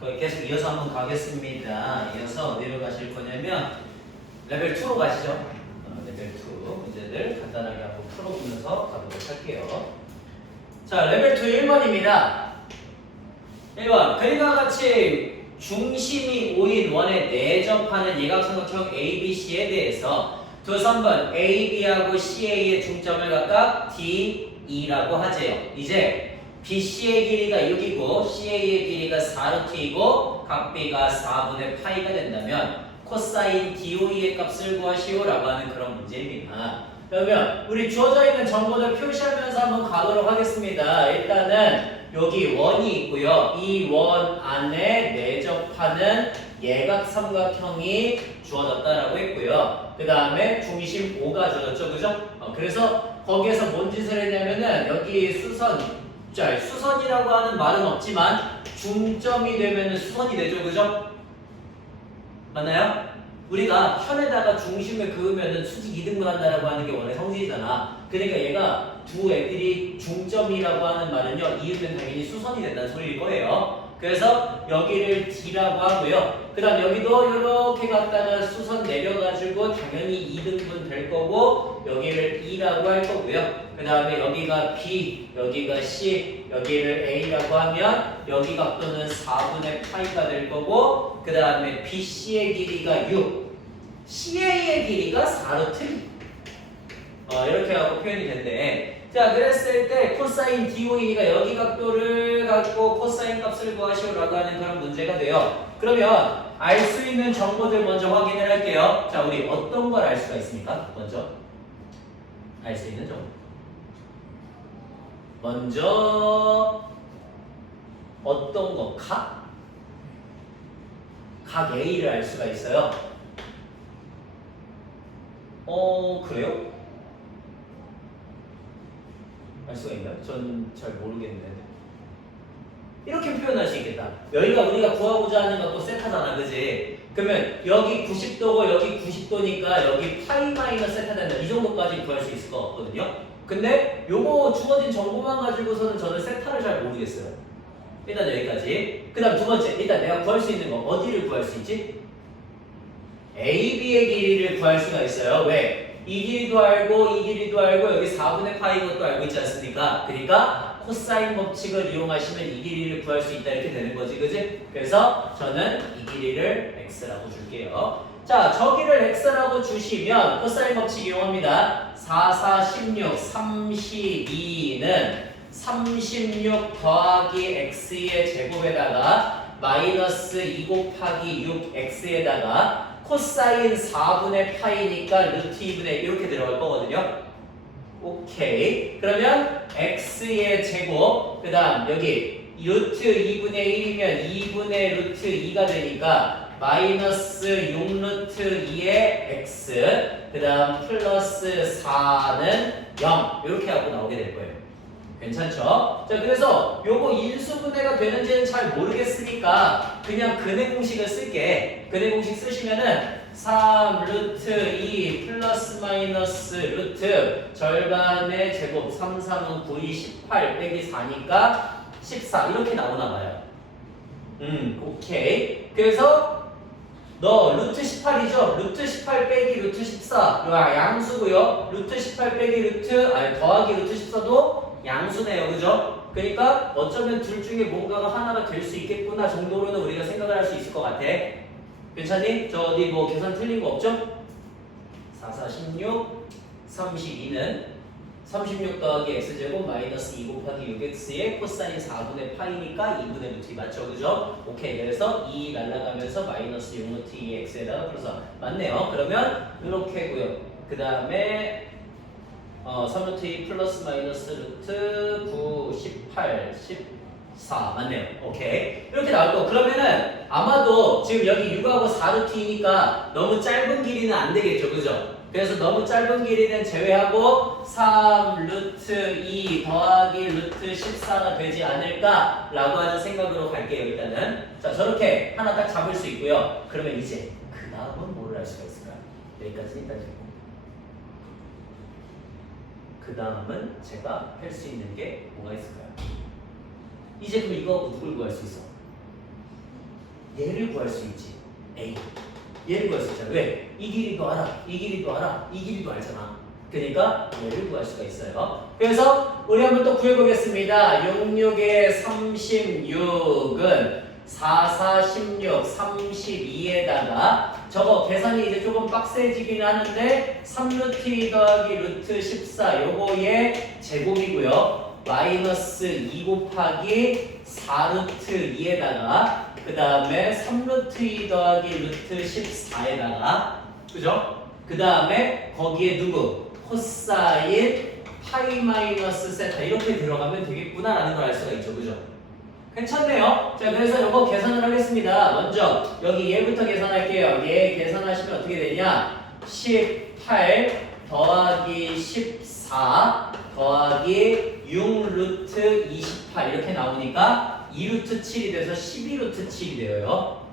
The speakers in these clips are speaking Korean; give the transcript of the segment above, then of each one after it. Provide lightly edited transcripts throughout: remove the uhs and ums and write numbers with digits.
거기 계속 이어서 한번 가겠습니다. 이어서 어디로 가실 거냐면 레벨 2로 가시죠. 레벨 2 문제들 간단하게 한번 풀어보면서 가도록 할게요. 자, 레벨 2 1번입니다. 1번 그림과 같이 중심이 5인 원에 내접하는 예각삼각형 ABC에 대해서 두 선분 AB하고 CA의 중점을 각각 D, E라고 하재요. 이제 BC의 길이가 6이고 CA의 길이가 4루트이고 각 B가 4분의 파이가 된다면 코사인 DOE의 값을 구하시오라고 하는 그런 문제입니다. 그러면 우리 주어져 있는 정보를 표시하면서 한번 가도록 하겠습니다. 일단은 여기 원이 있고요. 이 원 안에 내접하는 예각삼각형이 주어졌다라고 했고요. 그 다음에 중심 5가 주어졌죠. 그죠? 그래서 거기에서 뭔 짓을 했냐면은 여기 수선이라고 하는 말은 없지만 중점이 되면은 수선이 되죠. 그죠? 맞나요? 우리가 편에다가 중심을 그으면은 수직 이등분 한다라고 하는 게 원래 성질이잖아. 그러니까 얘가 두 애들이 중점이라고 하는 말은요, 이으면 당연히 수선이 된다는 소리일 거예요. 그래서 여기를 D라고 하고요. 그 다음 여기도 이렇게 갔다가 수선 내려가지고 당연히 2등분 될 거고 여기를 E라고 할 거고요. 그 다음에 여기가 B, 여기가 C, 여기를 A라고 하면 여기 각도는 4분의 파이가 될 거고 그 다음에 BC의 길이가 6, CA의 길이가 4루트 이렇게 하고 표현이 된대. 자, 그랬을 때 코사인 DOE가 여기 각도를 갖고 코사인 값을 구하시오라고 하는 그런 문제가 돼요. 그러면 알 수 있는 정보들 먼저 확인을 할게요. 자, 우리 어떤 걸 알 수가 있습니까? 먼저 알 수 있는 정보. 먼저 어떤 거? 각 A를 알 수가 있어요. 그래요? 알 수가 있나요? 전 잘 모르겠는데. 이렇게 표현할 수 있겠다. 여기가 우리가 구하고자 하는 것도 세타잖아, 그지? 그러면 여기 90도고 여기 90도니까 여기 파이 마이너스 세타 된다. 이 정도까지 구할 수 있을 것 같거든요. 근데 요거 주어진 정보만 가지고서는 저는 세타를 잘 모르겠어요. 일단 여기까지. 그 다음 두 번째, 일단 내가 구할 수 있는 거 어디를 구할 수 있지? AB의 길이를 구할 수가 있어요. 왜? 이 길이도 알고 이 길이도 알고 여기 4분의 파이 것도 알고 있지 않습니까? 그러니까 코사인 법칙을 이용하시면 이 길이를 구할 수 있다 이렇게 되는 거지, 그지? 그래서 저는 이 길이를 x라고 줄게요. 자, 저기를 x라고 주시면 코사인 법칙 이용합니다. 4, 4, 16, 32는 36 더하기 x의 제곱에다가 마이너스 2 곱하기 6x에다가 코사인 4분의 파이니까 루트 2분의 이렇게 들어갈 거거든요. 오케이. 그러면 x의 제곱, 그 다음 여기 루트 2분의 1이면 2분의 루트 2가 되니까 마이너스 6루트 2의 x, 그 다음 플러스 4는 0 이렇게 하고 나오게 될 거예요. 괜찮죠? 자, 그래서 요거 인수분해가 되는지는 잘 모르겠으니까 그냥 근해 공식을 쓸게. 근해 공식 쓰시면은 3 루트 2 플러스 마이너스 루트 절반의 제곱 3, 3은 9, 2, 18 빼기 4니까 14 이렇게 나오나 봐요. 오케이. 그래서 너 루트 18이죠? 루트 18 빼기 루트 14 양수고요. 루트 18 빼기 더하기 루트 14도 양수네요. 그죠? 그러니까 어쩌면 둘 중에 뭔가가 하나가 될 수 있겠구나 정도로는 우리가 생각을 할 수 있을 것 같아. 괜찮니? 저 어디 뭐 계산 틀린 거 없죠? 4, 4, 16, 32는 36 더하기 x제곱 마이너스 2 곱하기 6x의 코사인 4분의 파이니까 2분의 루트 2 맞죠? 그죠? 오케이. 그래서 2 날라가면서 마이너스 6 루트 2 x에다가 플러스 맞네요. 그러면 이렇게고요. 그 다음에 3루트 2 플러스 마이너스 루트 9, 18, 14 맞네요. 오케이. 이렇게 나올 거. 그러면은 아마도 지금 여기 6하고 4루트이니까 너무 짧은 길이는 안 되겠죠. 그죠? 그래서 너무 짧은 길이는 제외하고 3 루트 2 더하기 루트 14가 되지 않을까 라고 하는 생각으로 갈게요. 일단은. 자, 저렇게 하나 딱 잡을 수 있고요. 그러면 이제 그 다음은 뭐를 할 수가 있을까요? 여기까지 일단 되고. 그 다음은 제가 할 수 있는 게 뭐가 있을까요? 이제 그럼 이거 누굴 구할 수 있어? 얘를 구할 수 있지. A. 얘를 구할 수 있잖아. 왜? 이 길이도 알아. 이 길이도 알아. 이 길이도 알잖아. 그러니까 얘를 구할 수가 있어요. 그래서 우리 한번 또 구해보겠습니다. 66에 36은 4, 4, 16, 32에다가 저거 계산이 이제 조금 빡세지긴 하는데 3루트 2 더하기 루트 14 요거의 제곱이고요. 마이너스 2 곱하기 4루트 2에다가 그 다음에 3루트 2 더하기 루트 14에다가 그죠? 그 다음에 거기에 누구? 코사인 파이 마이너스 세타 이렇게 들어가면 되겠구나 라는 걸 알 수가 있죠. 그죠? 괜찮네요. 자, 그래서 이거 계산을 하겠습니다. 먼저 여기 얘부터 계산할게요. 얘 계산하시면 어떻게 되냐? 18 더하기 14 더하기 6 루트 28 이렇게 나오니까 2 루트 7이 돼서 12 루트 7이 되어요.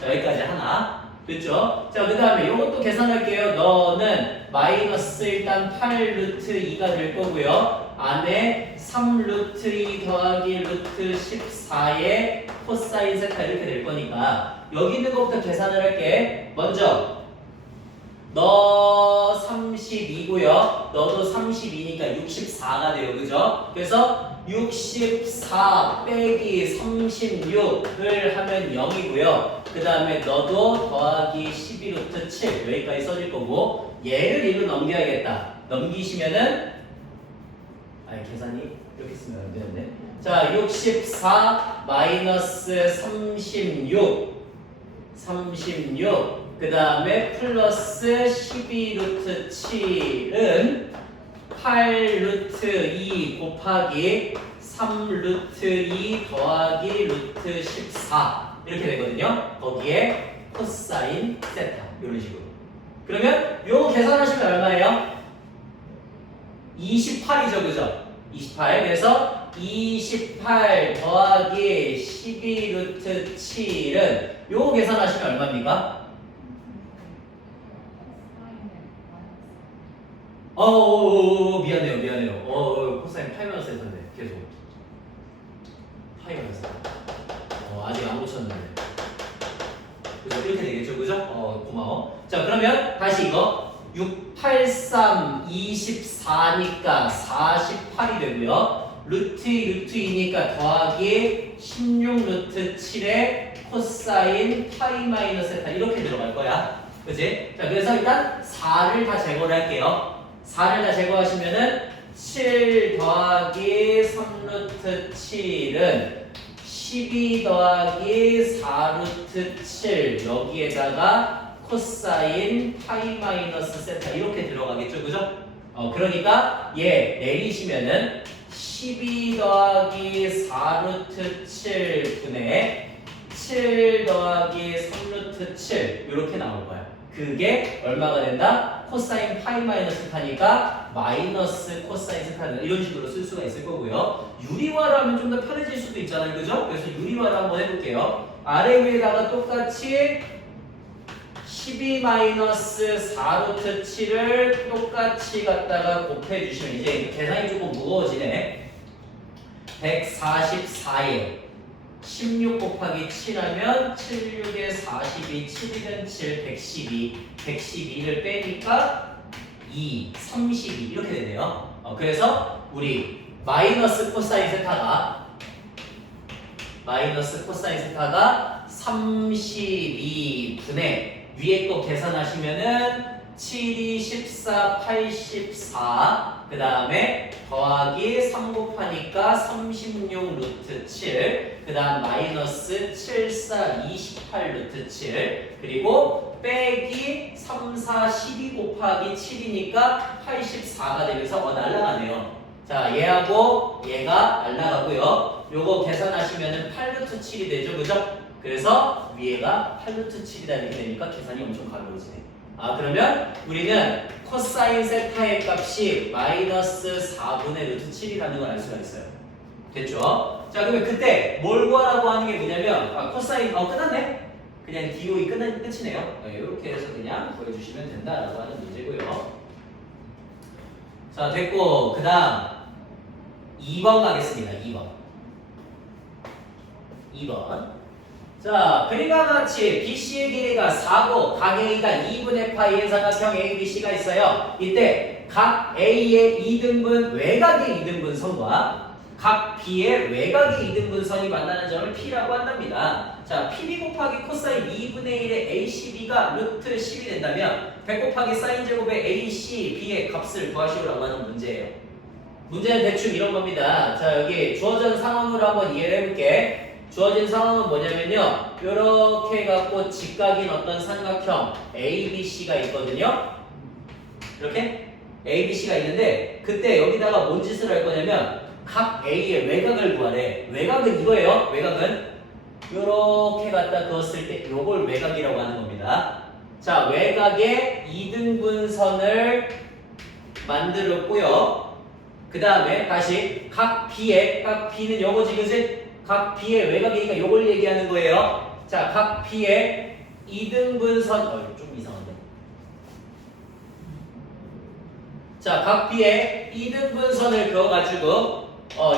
자, 여기까지 하나. 됐죠? 자, 그 다음에 이것도 계산할게요. 너는 마이너스 일단 8 루트 2가 될 거고요. 안에 3 루트 2 더하기 루트 14의 코사인 세타 이렇게 될 거니까 여기 있는 것부터 계산을 할게. 먼저 너 32고요. 너도 32니까 64가 돼요. 그죠? 그래서 64 빼기 36을 하면 0이고요. 그 다음에 너도 더하기 12루트 7 여기까지 써질 거고 얘를 1로 넘겨야겠다. 넘기시면은 계산이 이렇게 쓰면 안 되는데 자 64 마이너스 36 그 다음에 플러스 12루트 7은 8루트 2 곱하기 3루트 2 더하기 루트 14 이렇게 되거든요. 거기에 코사인 세타 이런 식으로. 그러면 요거 계산하시면 얼마예요? 28이죠. 그죠? 28. 그래서 28 더하기 12루트 7은 요거 계산하시면 얼마입니까? 미안해요. 코사인 파이 마이너스 세타인데 계속 파이 마이너스 아직 안 고쳤는데 그죠? 이렇게 되겠죠? 그죠? 고마워. 자, 그러면 다시 이거 6, 8, 3, 24니까 48이 되고요. 루트 2, 루트 2니까 더하기 16 루트 7의 코사인 파이 마이너스 세타 이렇게 들어갈 거야. 그치? 자, 그래서 일단 4를 다 제거를 할게요. 4를 다 제거하시면은 7 더하기 3루트 7은 12 더하기 4루트 7 여기에다가 코사인 파이 마이너스 세타 이렇게 들어가겠죠. 그죠? 그러니까 얘 내리시면은 12 더하기 4루트 7분의 7 더하기 3루트 7 이렇게 나올 거야. 그게 얼마가 된다? 코사인 파이 마이너스 세타니까 마이너스 코사인 세타는 이런 식으로 쓸 수가 있을 거고요. 유리화로 하면 좀 더 편해질 수도 있잖아요. 그죠? 그래서 유리화로 한번 해볼게요. 아래 위에다가 똑같이 12 마이너스 4루트 7을 똑같이 갖다가 곱해주시면 이제 계산이 조금 무거워지네. 144에 16 곱하기 7 하면 7, 6에 42, 7이면 7, 112를 빼니까 2, 32 이렇게 되네요. 그래서 우리 마이너스 코사인 세타가 32분의 위에 거 계산하시면은 7이 14, 84, 그 다음에 더하기 3 곱하니까 36 루트 7, 그 다음 마이너스 7, 4, 28 루트 7, 그리고 빼기 3, 4, 12 곱하기 7이니까 84가 되면서 날라가네요. 자, 얘하고 얘가 날라가고요. 요거 계산하시면은 8 루트 7이 되죠, 그죠? 그래서 위에가 8 루트 7이다 이렇게 되니까 계산이 엄청 가벼워지네. 그러면 우리는 코사인 세타의 값이 마이너스 4분의 루트 7이라는 걸 알 수가 있어요. 됐죠? 자, 그러면 그때 뭘 구하라고 하는 게 뭐냐면 코사인 끝났네? 그냥 DOE 끝이네요. 이렇게 해서 그냥 구해주시면 된다라고 하는 문제고요. 자, 됐고 그 다음 2번 가겠습니다. 2번. 자, 그림과 같이 BC의 길이가 4고 각 A가 2분의 파이의 삼각형 ABC가 있어요. 이때 각 A의 2등분 외곽의 2등분 선과 각 B의 외곽의 2등분 선이 만나는 점을 P라고 한답니다. 자, PB 곱하기 코사인 2분의 1의 ACB가 루트 10이 된다면 100 곱하기 사인 제곱의 ACB의 값을 구하시오라고 하는 문제예요. 문제는 대충 이런 겁니다. 자, 여기 주어진 상황으로 한번 이해를 해볼게. 주어진 상황은 뭐냐면요, 이렇게 해갖고 직각인 어떤 삼각형 ABC가 있거든요. 이렇게 ABC가 있는데 그때 여기다가 뭔 짓을 할 거냐면 각 A의 외곽을 구하래. 외곽은 이거예요. 외곽은 이렇게 갖다 두었을 때 이걸 외곽이라고 하는 겁니다. 자, 외곽의 2등분선을 만들었고요. 그 다음에 다시 각 B는 요거지, 그지? 각 B의 외곽이니까 요걸 얘기하는 거예요. 자, 각 B의 2등분선, 좀 이상한데. 자, 각 B의 2등분선을 그어가지고,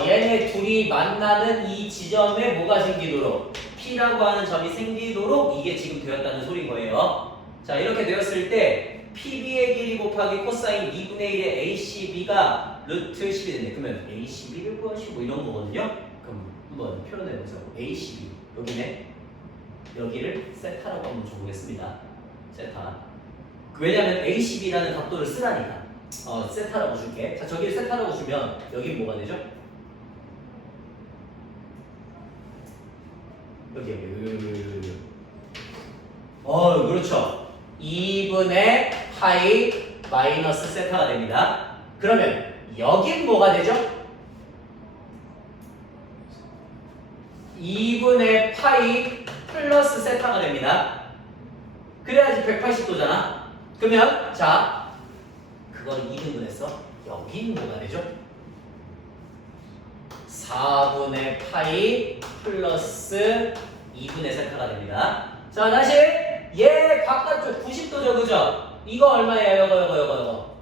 얘네 둘이 만나는 이 지점에 뭐가 생기도록, P라고 하는 점이 생기도록 이게 지금 되었다는 소린 거예요. 자, 이렇게 되었을 때, PB의 길이 곱하기 코사인 2분의 1의 ACB가 루트 10이 되네. 그러면 ACB를 구하시고 이런 거거든요. 그럼 한번 표현해보세요. ACB 여기네. 여기를 세타라고 한번 줘보겠습니다. 세타. 왜냐하면 ACB라는 각도를 쓰라니까. 세타라고 줄게. 자, 저기를 세타라고 주면 여기 뭐가 되죠? 여기. 그렇죠. 2분의 파이 마이너스 세타가 됩니다. 그러면 여긴 뭐가 되죠? 2분의 파이 플러스 세타가 됩니다. 그래야지 180도잖아. 그러면 자, 그걸 2등분했어. 여긴 뭐가 되죠? 4분의 파이 플러스 2분의 세타가 됩니다. 자, 다시 얘 바깥쪽 90도죠, 그죠? 이거 얼마예요? 이거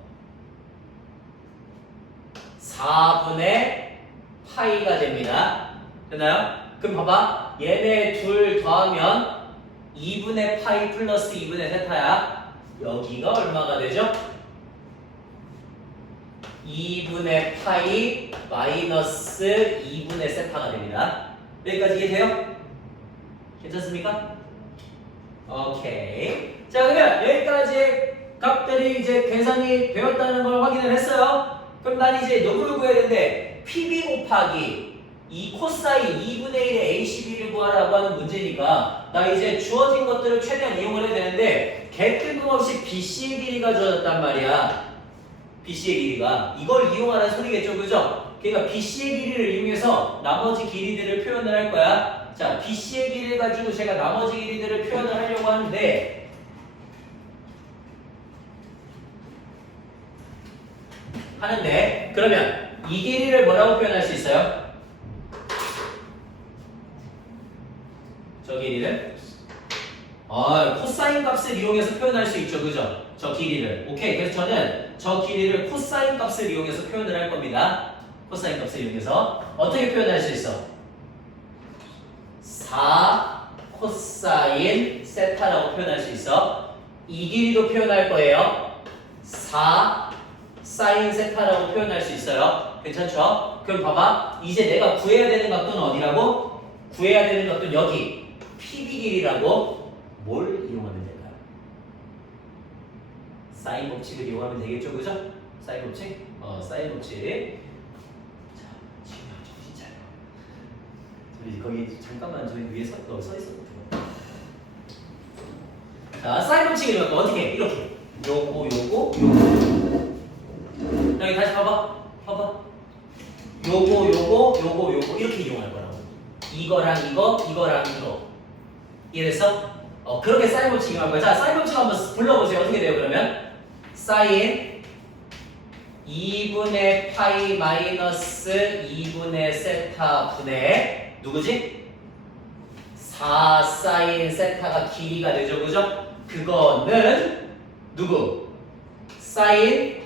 4분의 파이가 됩니다. 됐나요? 그럼 봐봐, 얘네 둘 더하면 2분의 파이 플러스 2분의 세타야. 여기가 얼마가 되죠? 2분의 파이 마이너스 2분의 세타가 됩니다. 여기까지 이해돼요? 괜찮습니까? 오케이. 자, 그러면 여기까지 값들이 이제 계산이 되었다는 걸 확인을 했어요. 그럼 난 이제 누구를 구해야 되는데 PB 곱하기 이 코사인 2분의 1의 ACB를 구하라고 하는 문제니까 나 이제 주어진 것들을 최대한 이용을 해야 되는데 개 뜬금없이 BC의 길이가 주어졌단 말이야. BC의 길이가 이걸 이용하라는 소리겠죠, 그죠? 그러니까 BC의 길이를 이용해서 나머지 길이들을 표현을 할 거야. 자, BC의 길이를 가지고 제가 나머지 길이들을 표현을 하려고 하는데 그러면 이 길이를 뭐라고 표현할 수 있어요? 저 길이를 코사인 값을 이용해서 표현할 수 있죠, 그죠? 저 길이를. 오케이. 그래서 저는 저 길이를 코사인 값을 이용해서 표현을 할 겁니다. 코사인 값을 이용해서 어떻게 표현할 수 있어? 4 코사인 세타라고 표현할 수 있어. 이 길이도 표현할 거예요. 4 사인 세타라고 표현할 수 있어요. 괜찮죠? 그럼 봐봐. 이제 내가 구해야 되는 각도는 어디라고? 구해야 되는 각도는 여기. PB 길이라고. 뭘 이용하면 될까요? 사인 법칙을 이용하면 되겠죠, 그죠? 사인 법칙? 사인 법칙. 자, 지금 정신 차려. 저희 거기 잠깐만 저희 위에 서 있었거든요. 자, 사인 법칙을 이용할 거 어떻게? 이렇게. 요거. 여기 다시 봐봐. 요거 이렇게 이용할 거라고. 이거랑 이거. 이해됐어? 그렇게 사인 법칙 이용할 거야. 자, 사인 법칙 한번 불러보세요. 어떻게 돼요, 그러면? 사인 2분의 파이 마이너스 2분의 세타 분의 누구지? 4 사인 세타가 길이가 되죠, 그죠? 그거는 누구? 사인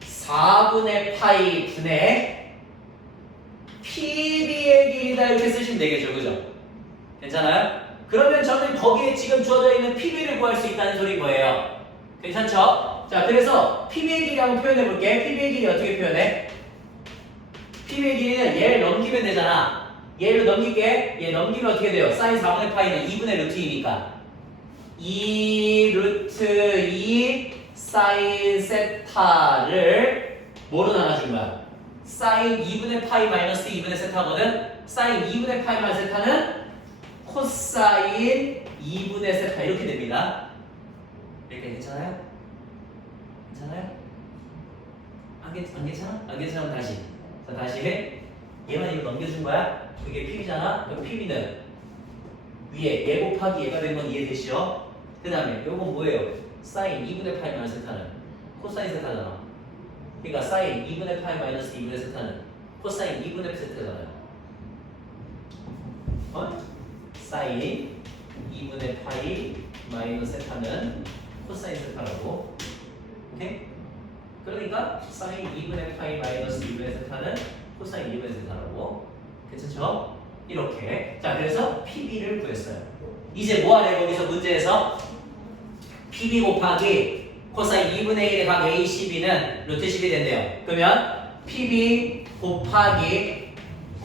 4분의 파이 분의 PB의 길이다 이렇게 쓰시면 되겠죠, 그죠? 괜찮아요? 그러면 저는 거기에 지금 주어져 있는 PB를 구할 수 있다는 소리인 거예요. 괜찮죠? 자, 그래서 PB의 길이 한번 표현해 볼게. PB의 길이 어떻게 표현해? PB의 길이는 얘를 넘기면 되잖아. 얘를 넘길게. 얘 넘기면 어떻게 돼요? 사인 4분의 파이는 2분의 루트 2니까 2 루트 2 사인 세타를 뭐로 나눠준 거야? 사인 2분의 파이 마이너스 2분의 세타거든? 사인 2분의 파이 마이너스 세타는 코사인 2분의 세타 이렇게 됩니다. 이렇게 괜찮아요? 괜찮아요? 안 괜찮아? 안 괜찮으면 다시. 자, 다시 해. 얘만 이거 넘겨준 거야? 그게 PB잖아? 그럼 PB는 위에 얘 곱하기 얘가 된 건 이해되시죠? 그 다음에 요건 뭐예요? 사인 2분의 파이 마이너스 세타는 코사인 세타잖아. 그러니까 사인 2분의 파이 마이너스 2분의 세타는 코사인 2분의 세타잖아요. 어? 사인 2분의 파이 마이너스 세타는 코사인 세타라고. 오케이? 그러니까 사인 2분의 파이 마이너스 2분의 세타는 코사인 2분의 세타라고. 괜찮죠? 이렇게. 자, 그래서 PB를 구했어요. 이제 뭐 하래 거기서 문제에서? PB 곱하기 코사인 2분의 1의 각 ACB는 루트 10이 된대요. 그러면 PB 곱하기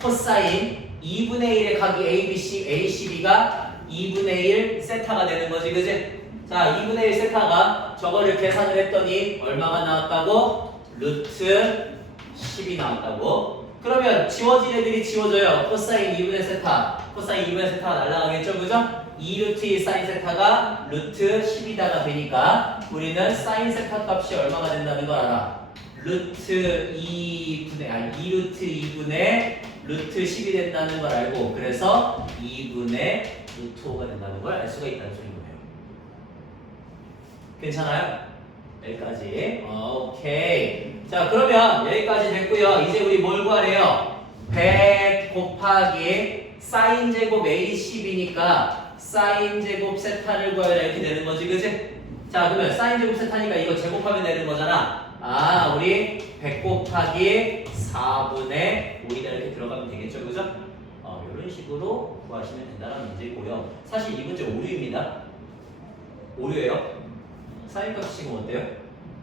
코사인 2분의 1의 각이 ABC, ACB가 2분의 1 세타가 되는 거지, 그지? 자, 2분의 1 세타가 저거를 계산을 했더니 얼마가 나왔다고? 루트 10이 나왔다고. 그러면 지워진 애들이 지워져요. 코사인 2분의 세타, 코사인 2분의 세타가 날아가겠죠, 그죠? 2루트 2 사인 세타가 루트 10이다가 되니까 우리는 사인 세타 값이 얼마가 된다는 걸 알아. 루트 2분의 2루트 2분의 루트 10이 된다는 걸 알고, 그래서 2분의 루트 5가 된다는 걸 알 수가 있다는 소리인 거예요. 괜찮아요? 여기까지. 오케이. 자, 그러면 여기까지 됐고요. 이제 우리 뭘 구하래요? 100 곱하기 사인 제곱 A10이니까 사인 제곱 세타를 구하라 이렇게 되는 거지, 그치? 자, 그러면 사인 제곱 세타니까 이거 제곱하면 되는 거잖아. 아, 우리 100 곱하기 4분의 5이다 이렇게 들어가면 되겠죠, 그죠? 이런 식으로 구하시면 된다는 문제고요. 사실 이 문제 오류입니다. 오류예요. 사인 값이 지금 어때요?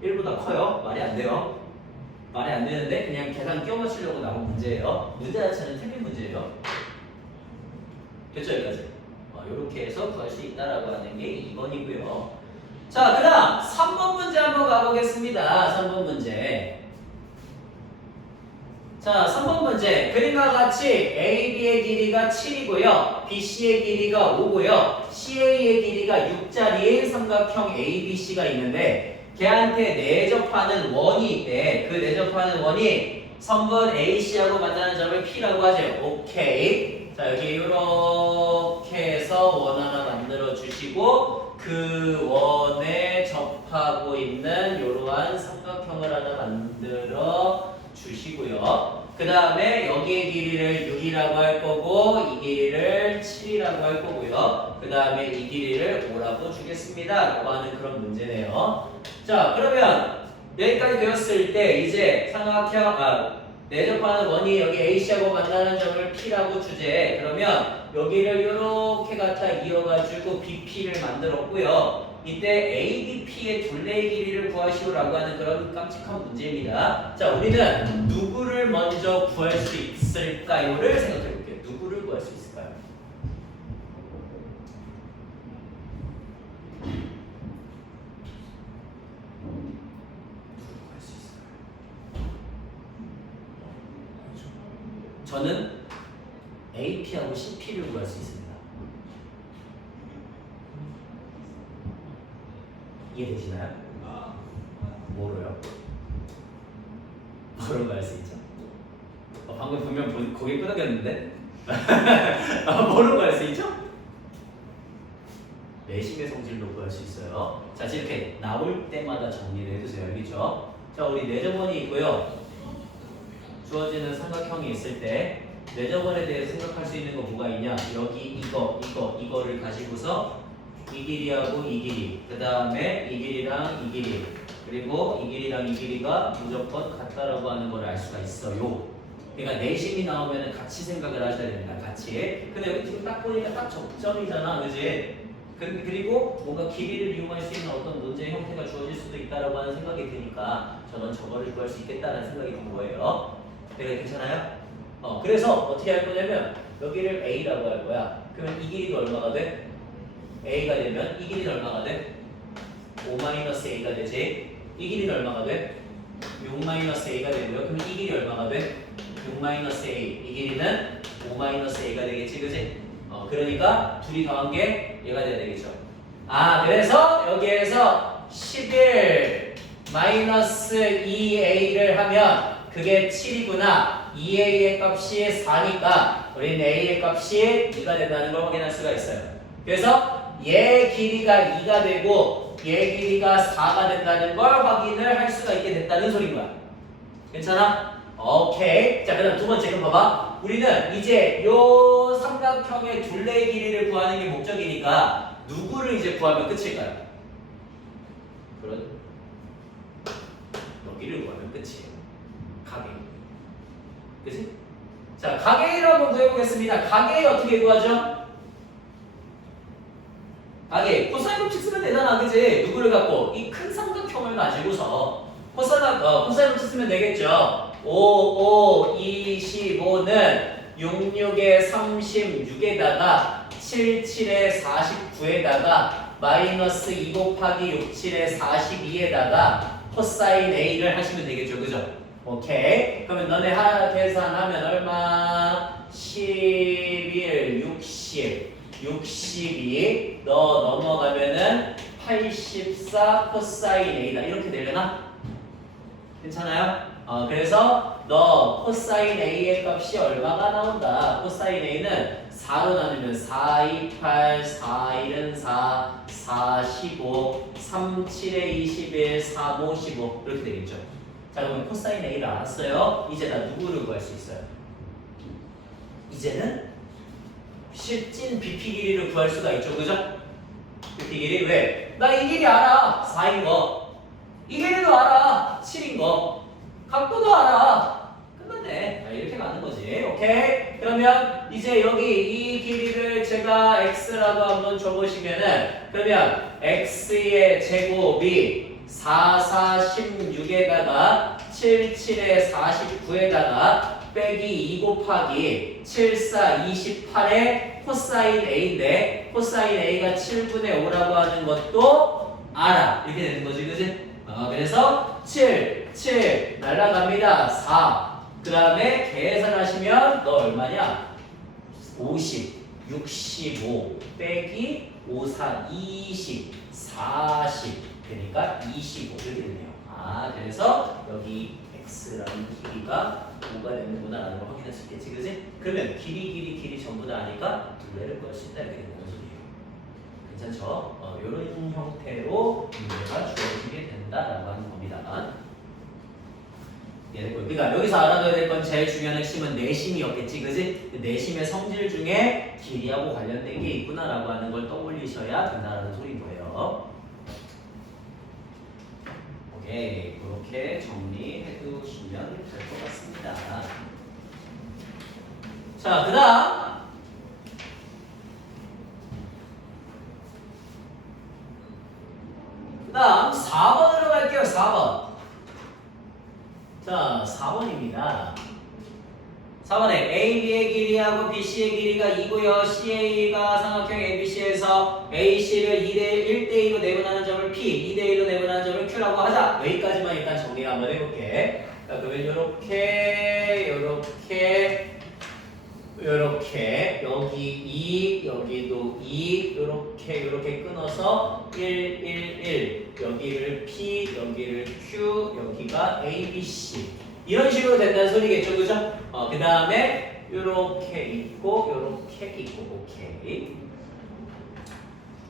1보다 커요? 말이 안 돼요. 말이 안 되는데 그냥 계산 끼워 맞추려고 나온 문제예요. 문제 자체는 틀린 문제예요. 됐죠, 여기까지? 이렇게 해서 구할 수 있다라고 하는 게 2번이고요. 자, 그 다음 3번 문제 한번 가보겠습니다. 3번 문제. 자, 3번 문제. 그림과 같이 AB의 길이가 7이고요. BC의 길이가 5고요. CA의 길이가 6짜리인 삼각형 ABC가 있는데 걔한테 내접하는 원이 있대. 그 내접하는 원이 선분 AC하고 만나는 점을 P라고 하죠. 오케이. 자, 여기 이렇게 해서 원 하나 만들어 주시고 그 원에 접하고 있는 이러한 삼각형을 하나 만들어 주시고요. 그 다음에 여기의 길이를 6이라고 할 거고 이 길이를 7이라고 할 거고요. 그 다음에 이 길이를 5라고 주겠습니다. 라고 하는 그런 문제네요. 자, 그러면 여기까지 배웠을 때 이제 삼각형 내접하는 원이 여기 AC하고 만나는 점을 P라고 주제. 그러면 여기를 이렇게 갖다 이어가지고 BP를 만들었고요. 이때 ABP의 둘레의 길이를 구하시오라고 하는 그런 깜찍한 문제입니다. 자, 우리는 누구를 먼저 구할 수 있을까요?를 생각해 볼게요. 누구를 구할 수 있을까요? 저는 AP하고 CP를 구할 수 있습니다. 이해되시나요? 뭐로요? 뭐로 구할 수 있죠? 방금 보면 고개 끄덕였는데? 뭐로 구할 수 있죠? 내심의 성질로 구할 수 있어요. 자, 이렇게 나올 때마다 정리를 해두세요. 알겠죠? 자, 우리 내접원이 있고요. 주어지는 삼각형이 있을 때 내접원에 대해서 생각할 수 있는 거 뭐가 있냐? 여기 이거를 가지고서 이 길이하고 이 길이, 그 다음에 이 길이랑 이 길이, 그리고 이 길이랑 이 길이가 무조건 같다라고 하는 걸 알 수가 있어요. 그러니까 내심이 나오면 같이 생각을 하셔야 됩니다. 같이. 근데 여기 지금 딱 보니까 딱 적점이잖아, 그지? 그리고 뭔가 길이를 이용할 수 있는 어떤 문제의 형태가 주어질 수도 있다라고 하는 생각이 드니까 저는 저거를 구할 수 있겠다는 생각이 든 거예요. 내가 괜찮아요? 그래서 어떻게 할 거냐면 여기를 A라고 할 거야. 그러면 이 길이가 얼마가 돼? A가 되면 이 길이는 얼마가 돼? 5-A가 되지. 이 길이는 얼마가 돼? 6-A가 되고요. 그럼 이 길이 얼마가 돼? 6-A. 이 길이는 5-A가 되겠지, 그지? 그러니까 둘이 더한 게 얘가 돼야 되겠죠. 그래서 여기에서 11 마이너스 2A를 하면 그게 7이구나. 2A의 값이 4니까 우리는 A의 값이 2가 된다는 걸 확인할 수가 있어요. 그래서 얘 길이가 2가 되고 얘 길이가 4가 된다는 걸 확인을 할 수가 있게 됐다는 소린 거야. 괜찮아? 오케이. 자, 그 다음 두 번째 그럼 봐봐. 우리는 이제 요 삼각형의 둘레의 길이를 구하는 게 목적이니까 누구를 이제 구하면 끝일까요? 그런 여기를 구하면 끝이에요. 가게. 그치? 자, 가게를 한번 구해보겠습니다. 가게 어떻게 구하죠? 가게 코사인 법칙 쓰면 되잖아, 그치? 누구를 갖고? 이 큰 삼각형을 가지고서 코사인 법칙 쓰면 되겠죠. 5, 25는 66에 36에다가 77에 49에다가 마이너스 2 곱하기 67에 42에다가 코사인 A를 하시면 되겠죠, 그죠? 오케이. 그러면 너네 계산하면 얼마? 11, 60, 62. 너 넘어가면은 84 코사인 A다. 이렇게 되려나? 괜찮아요? 그래서 너 코사인 A의 값이 얼마가 나온다? 코사인 A는 4로 나누면 4, 2, 8, 4, 1은 4, 4, 15, 3, 7에 21, 4, 5, 15 이렇게 되겠죠. 자, 그러면 코사인 A를 알았어요. 이제 나 누구를 구할 수 있어요? 이제는 실진 BP 길이를 구할 수가 있죠, 그죠? BP 길이 왜? 나 이 길이 알아. 4인 거. 이 길이도 알아. 7인 거. 각도도 알아. 끝났네. 이렇게 가는 거지. 오케이? 그러면 이제 여기 이 길이를 제가 x라고 한번 줘보시면은 그러면 x의 제곱이 4, 4, 16에다가 7, 7에 49에다가 빼기 2 곱하기 7, 4, 28에 코사인 A인데 코사인 A가 7분의 5라고 하는 것도 알아. 이렇게 되는 거지, 그지? 그래서 7, 7 날라갑니다. 4. 그 다음에 계산하시면 너 얼마냐? 50, 65 빼기 5, 4, 20, 40 그러니까 25 이렇게 되네요. 그래서 여기 x라는 길이가 5가 되는구나 라는 걸 확인할 수 있겠지, 그지? 그러면 길이 전부 다 아니까 둘레를 구할 수 있다 이렇게 되는 소리예요. 괜찮죠? 이런 형태로 문제가 주어지게 된다라고 하는 겁니다. 그러니까 여기서 알아둬야 될 건 제일 중요한 핵심은 내심이었겠지, 그지? 내심의 성질 중에 길이하고 관련된 게 있구나라고 하는 걸 떠올리셔야 된다는 소리인 거예요. 오케이, 그렇게 정리해 두시면 될 것 같습니다. 자, 그 다음 4번으로 갈게요. 4번. 자, 4번입니다. 4번에 AB의 길이하고 BC의 길이가 2고요. CA가 삼각형 ABC에서 AC를 1대2로 내분하는 점을 P, 2대1로 내분하는 점을 Q라고 하자. 여기까지만 일단 정리를 한번 해볼게. 자, 그러면 요렇게 여기 2, 여기도 2, 요렇게 끊어서 1, 1, 1 여기를 P, 여기를 Q, 여기가 A, B, C 이런 식으로 된다는 소리겠죠, 그죠? 그 다음에 요렇게 있고 오케이.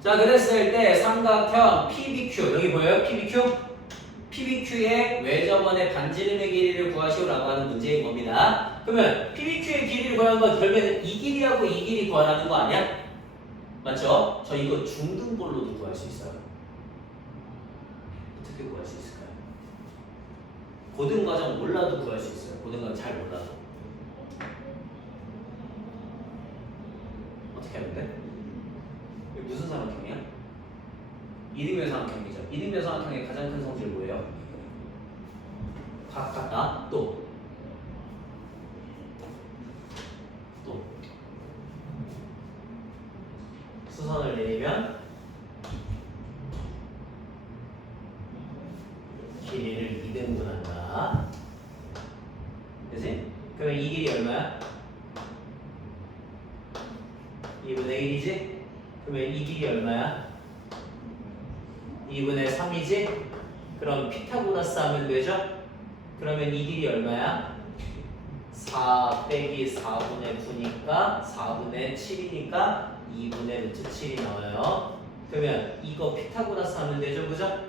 자, 그랬을 때 삼각형 PBQ 여기 보여요? PBQ의 외접원의 반지름의 길이를 구하시오라고 하는 문제인 겁니다. 그러면 PBQ의 길이를 구하는 건 결국에는 이 길이하고 이 길이 구하라는 거 아니야? 맞죠? 저 이거 중등볼로도 구할 수 있어요. 어떻게 구할 수 있을까요? 고등과정 몰라도 구할 수 있어요. 고등과정 잘 몰라도. 어떻게 하면 돼? 이게 무슨 삼각형이야? 이등변 삼각형이죠. 이등변 삼각형의 가장 큰 성질 뭐예요? 같다. 또 수선을 내리면 길이를 2등분한다. 그치? 그러면 이 길이 얼마야? 2분의 1이지? 그러면 이 길이 얼마야? 2분의 3이지? 그럼 피타고라스 하면 되죠? 그러면 이 길이 얼마야? 4 빼기 4분의 9니까 4분의 7이니까 2분의 루트 7이 나와요. 그러면 이거 피타고라스 하면 되죠, 그죠?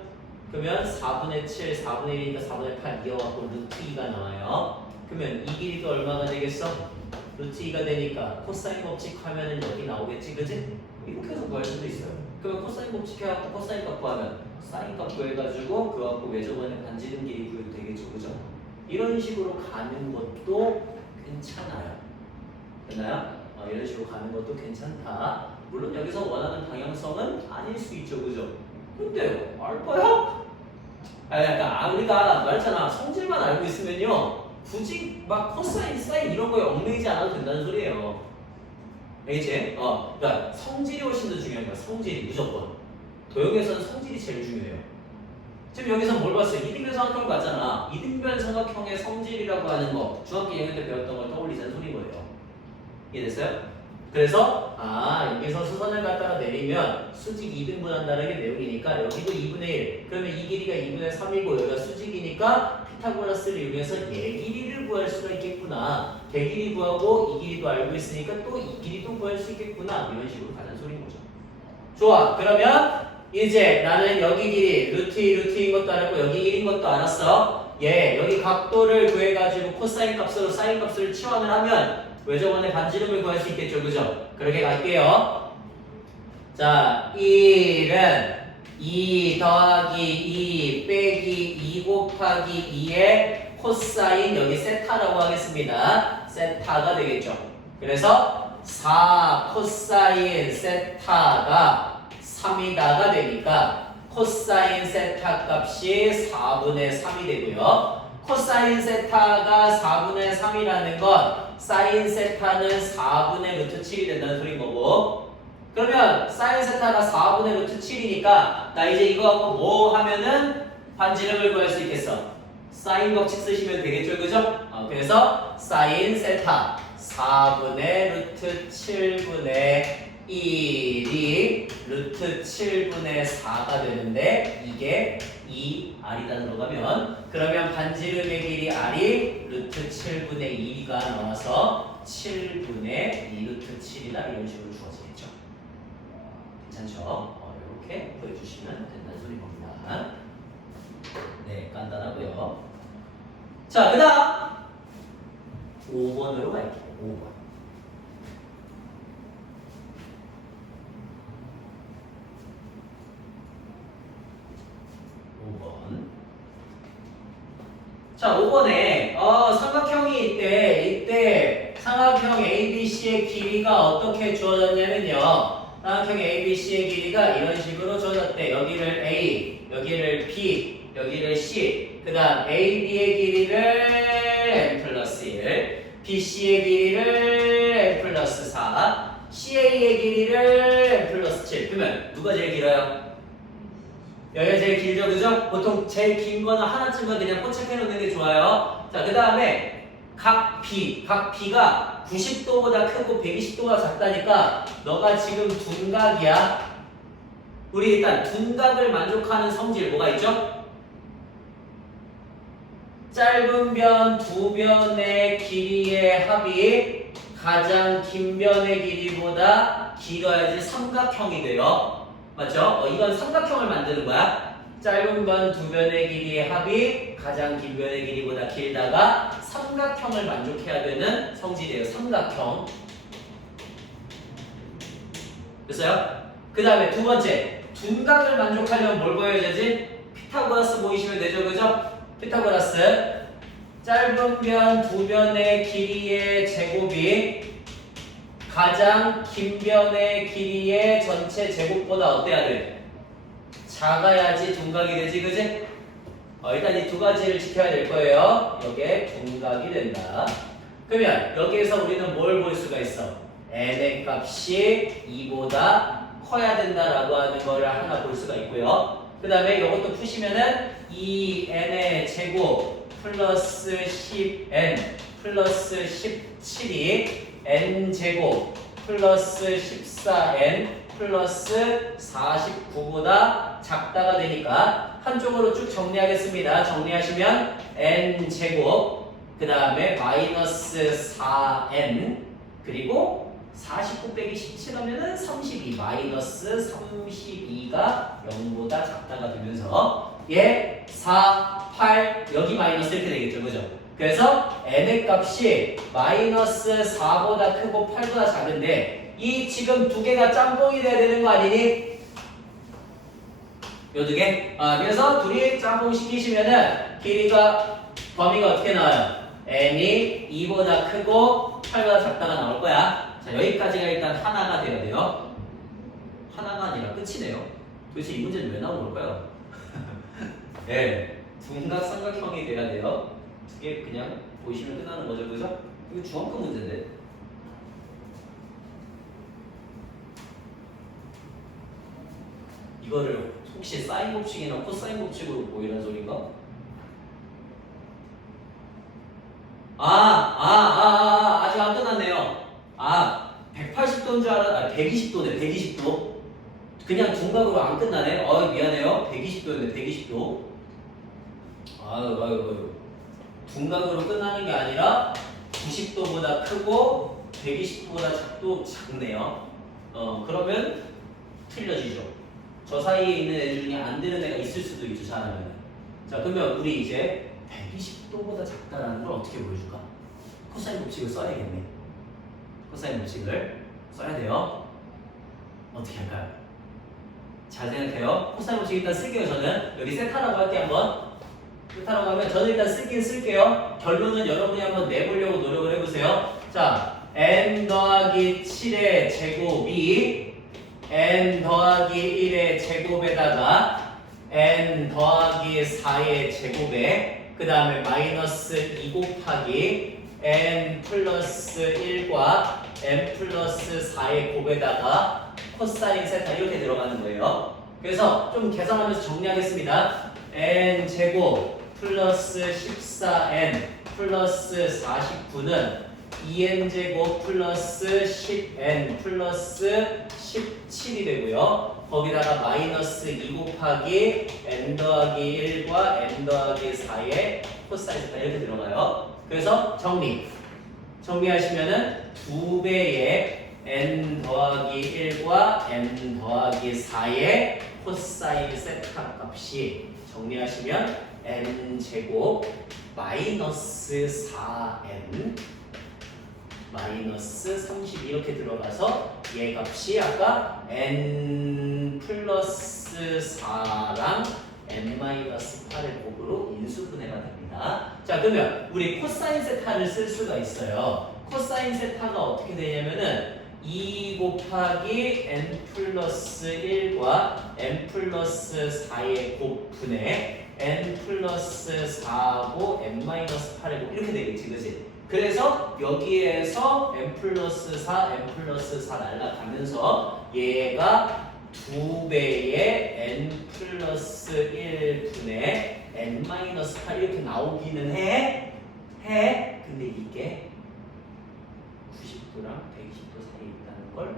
그러면 4분의 7, 4분의 1이니까 4분의 8 이어갖고 루트 2가 나와요. 그러면 이 길이도 얼마가 되겠어? 루트 2가 되니까 코사인 법칙 하면은 여기 나오겠지, 그지? 이렇게 해서 구할 수도 있어요. 그러면 코사인 법칙 해갖고 코사인 값 구하면 사인 값 구해가지고 그거 갖고 외접원의 반지름 길이 구해도 되겠죠, 그죠? 이런 식으로 가는 것도 괜찮아요. 됐나요? 이런 식으로 가는 것도 괜찮다. 물론 여기서 원하는 방향성은 아닐 수 있죠, 그죠? 근데요, 알바야? 약간 우리가 말했잖아. 성질만 알고 있으면요, 굳이 막 코사인, 사인 이런 거에 얽매이지 않아도 된다는 소리예요. 알겠지? 그러니까 성질이 훨씬 더 중요한 거야. 성질이 무조건. 도형에서는 성질이 제일 중요해요. 지금 여기서 뭘 봤어요? 이등변 삼각형 봤잖아. 이등변 삼각형의 성질이라고 하는 거 중학교 2학년 때 배웠던 걸 떠올리자는 소린 거예요. 이해됐어요? 그래서 여기서 수선을 갖다가 내리면 수직 2등분 한다는 게 내용이니까 여기도 2분의 1 그러면 이 길이가 2분의 3이고 여기가 수직이니까 피타고라스를 이용해서 얘 길이를 구할 수가 있겠구나. 걔 길이 구하고 이 길이도 알고 있으니까 또 이 길이도 구할 수 있겠구나. 이런 식으로 가는 소린 거죠. 좋아. 그러면 이제 나는 여기 길이 루트 2, 루트 2인 것도 알았고 여기 1인 것도 알았어. 여기 각도를 구해가지고 코사인 값으로 사인 값을 치환을 하면 외접원의 반지름을 구할 수 있겠죠, 그죠? 그렇게 갈게요. 자, 1은 2 더하기 2 빼기 2 곱하기 2의 코사인 여기 세타라고 하겠습니다. 세타가 되겠죠. 그래서 4 코사인 세타가 3이다가 되니까 코사인 세타 값이 4분의 3이 되고요. 코사인 세타가 4분의 3이라는 건 사인 세타는 4분의 루트 7이 된다는 소린 거고, 그러면 사인 세타가 4분의 루트 7이니까 나 이제 이거 갖고 뭐 하면은 반지름을 구할 수 있겠어? 사인 법칙 쓰시면 되겠죠, 그죠? 그래서 사인 세타 4분의 루트 7분의 1이 루트 7분의 4가 되는데 이게 2R이다 들어가면 그러면 반지름의 길이 R이 루트 7분의 2가 나와서 7분의 2 루트 7이다 이런 식으로 주어지겠죠. 괜찮죠? 이렇게 구해주시면 된다는 소리 겁니다. 네, 간단하고요. 자, 그 다음 5번으로 갈게요. 5번. 자, 5번에 삼각형이 이때 삼각형 ABC의 길이가 어떻게 주어졌냐면요. 삼각형 ABC의 길이가 이런 식으로 주어졌대. 여기를 A, 여기를 B, 여기를 C. 그 다음 AB의 길이를 M 플러스 1, BC의 길이를 M 플러스 4, CA의 길이를 M 플러스 7. 그러면 누가 제일 길어요? 여기가 제일 길죠, 그죠? 보통 제일 긴 거는 하나쯤은 그냥 포착해 놓는 게 좋아요. 자, 그 다음에 각 B가 90도보다 크고 120도보다 작다니까 너가 지금 둔각이야. 우리 일단 둔각을 만족하는 성질 뭐가 있죠? 짧은 변 두 변의 길이의 합이 가장 긴 변의 길이보다 길어야지 삼각형이 돼요. 맞죠? 이건 삼각형을 만드는 거야. 짧은 변 두 변의 길이의 합이 가장 긴 변의 길이보다 길다가 삼각형을 만족해야 되는 성질이에요. 삼각형. 됐어요? 그 다음에 두 번째, 둔각을 만족하려면 뭘 보여야 되지? 피타고라스 보이시면 되죠, 그죠? 피타고라스. 짧은 변 두 변의 길이의 제곱이 가장 긴 변의 길이의 전체 제곱보다 어때야 돼? 작아야지 둔각이 되지, 그지? 일단 이 두 가지를 지켜야 될 거예요. 이게 둔각이 된다. 그러면 여기에서 우리는 뭘 볼 수가 있어? n의 값이 2보다 커야 된다라고 하는 거를 하나 볼 수가 있고요. 그 다음에 이것도 푸시면은 2n의 제곱 플러스 10n 플러스 17이 n제곱 플러스 14n 플러스 49보다 작다가 되니까 한쪽으로 쭉 정리하겠습니다. 정리하시면 n제곱 그 다음에 마이너스 4n 그리고 49 빼기 17 하면은 32 마이너스 32가 0보다 작다가 되면서 얘 4, 8 여기 마이너스 이렇게 되겠죠. 그죠? 그래서 n의 값이 마이너스 4보다 크고 8보다 작은데 이 지금 두 개가 짬뽕이 돼야 되는 거 아니니? 요 두 개? 그래서 둘이 짬뽕 시키시면은 범위가 어떻게 나와요? n이 2보다 크고 8보다 작다가 나올 거야. 자, 여기까지가 일단 하나가 돼야 돼요. 하나가 아니라 끝이네요. 도대체 이 문제는 왜 나온 걸까요? 네, 둔각 삼각형이 돼야 돼요. 두 개 그냥 보시면 끝나는 거죠, 그죠? 이거 중학교 문제인데. 이거를 혹시 사인 법칙이나 코사인 법칙으로 보이는 소린가? 아직 안 끝났네요. 180도인 줄 알았, 120도네, 120도. 그냥 둔각으로 안 끝나네. 미안해요. 120도네, 120도. 아유. 둔각으로 끝나는 게 아니라 90도보다 크고 120도보다 작네요. 그러면 틀려지죠. 저 사이에 있는 애 중에 안 되는 애가 있을 수도 있죠, 잘하면. 자, 그러면 우리 이제 120도보다 작다라는 걸 어떻게 보여줄까? 코사인 법칙을 써야겠네. 코사인 법칙을 써야 돼요. 어떻게 할까요? 잘 생각해요. 코사인 법칙 일단 쓸게요, 저는. 여기 세타라고 할게 한번. 세타라고 하면 저는 일단 쓰긴 쓸게요. 결론은 여러분이 한번 내보려고 노력을 해보세요. 자, n 더하기 7의 제곱이 n 더하기 1의 제곱에다가 n 더하기 4의 제곱에 그 다음에 마이너스 2 곱하기 n 플러스 1과 n 플러스 4의 곱에다가 코사인 세타 이렇게 들어가는 거예요. 그래서 좀 계산하면서 정리하겠습니다. n 제곱 플러스 14n 플러스 49는 2n 제곱 플러스 10n 플러스 17이 되고요. 거기다가 마이너스 2 곱하기 n 더하기 1과 n 더하기 4의 코사인 세타 이렇게 들어가요. 그래서 정리하시면은 2배의 n 더하기 1과 n 더하기 4의 코사인 세타 값이 정리하시면 n 제곱 마이너스 4n 마이너스 30 이렇게 들어가서 얘 값이 아까 n 플러스 4랑 n 마이너스 8의 곱으로 인수분해가 됩니다. 자, 그러면 우리 코사인 세타를 쓸 수가 있어요. 코사인 세타가 어떻게 되냐면은 2 곱하기 n 플러스 1과 n 플러스 4의 곱분의 n 플러스 4고 n 마이너스 8의 곱 이렇게 되겠지, 그치? 그래서 여기에서 n 플러스 4, n 플러스 4 날라가면서 얘가 2배의 n 플러스 1분의 n 마이너스 8 이렇게 나오기는 해. 근데 이게 90도랑 120도 사이에 있다는 걸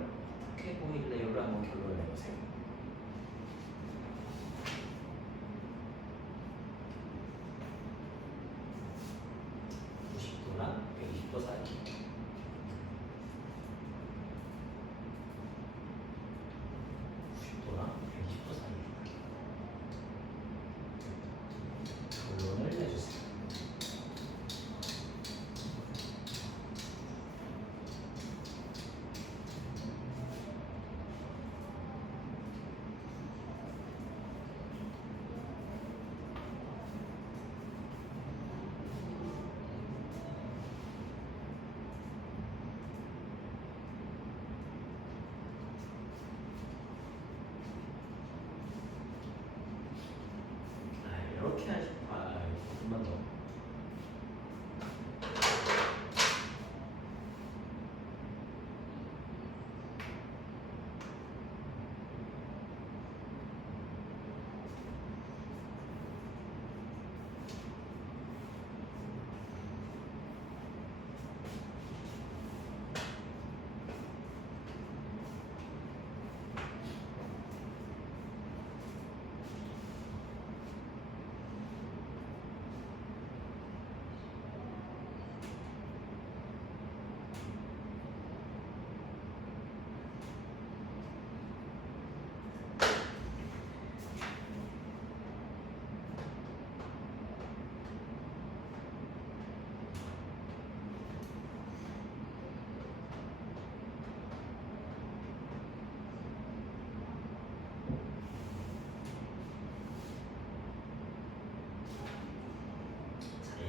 어떻게 보일래요를 한번 결론을 내보세요. 결론을 내주세요.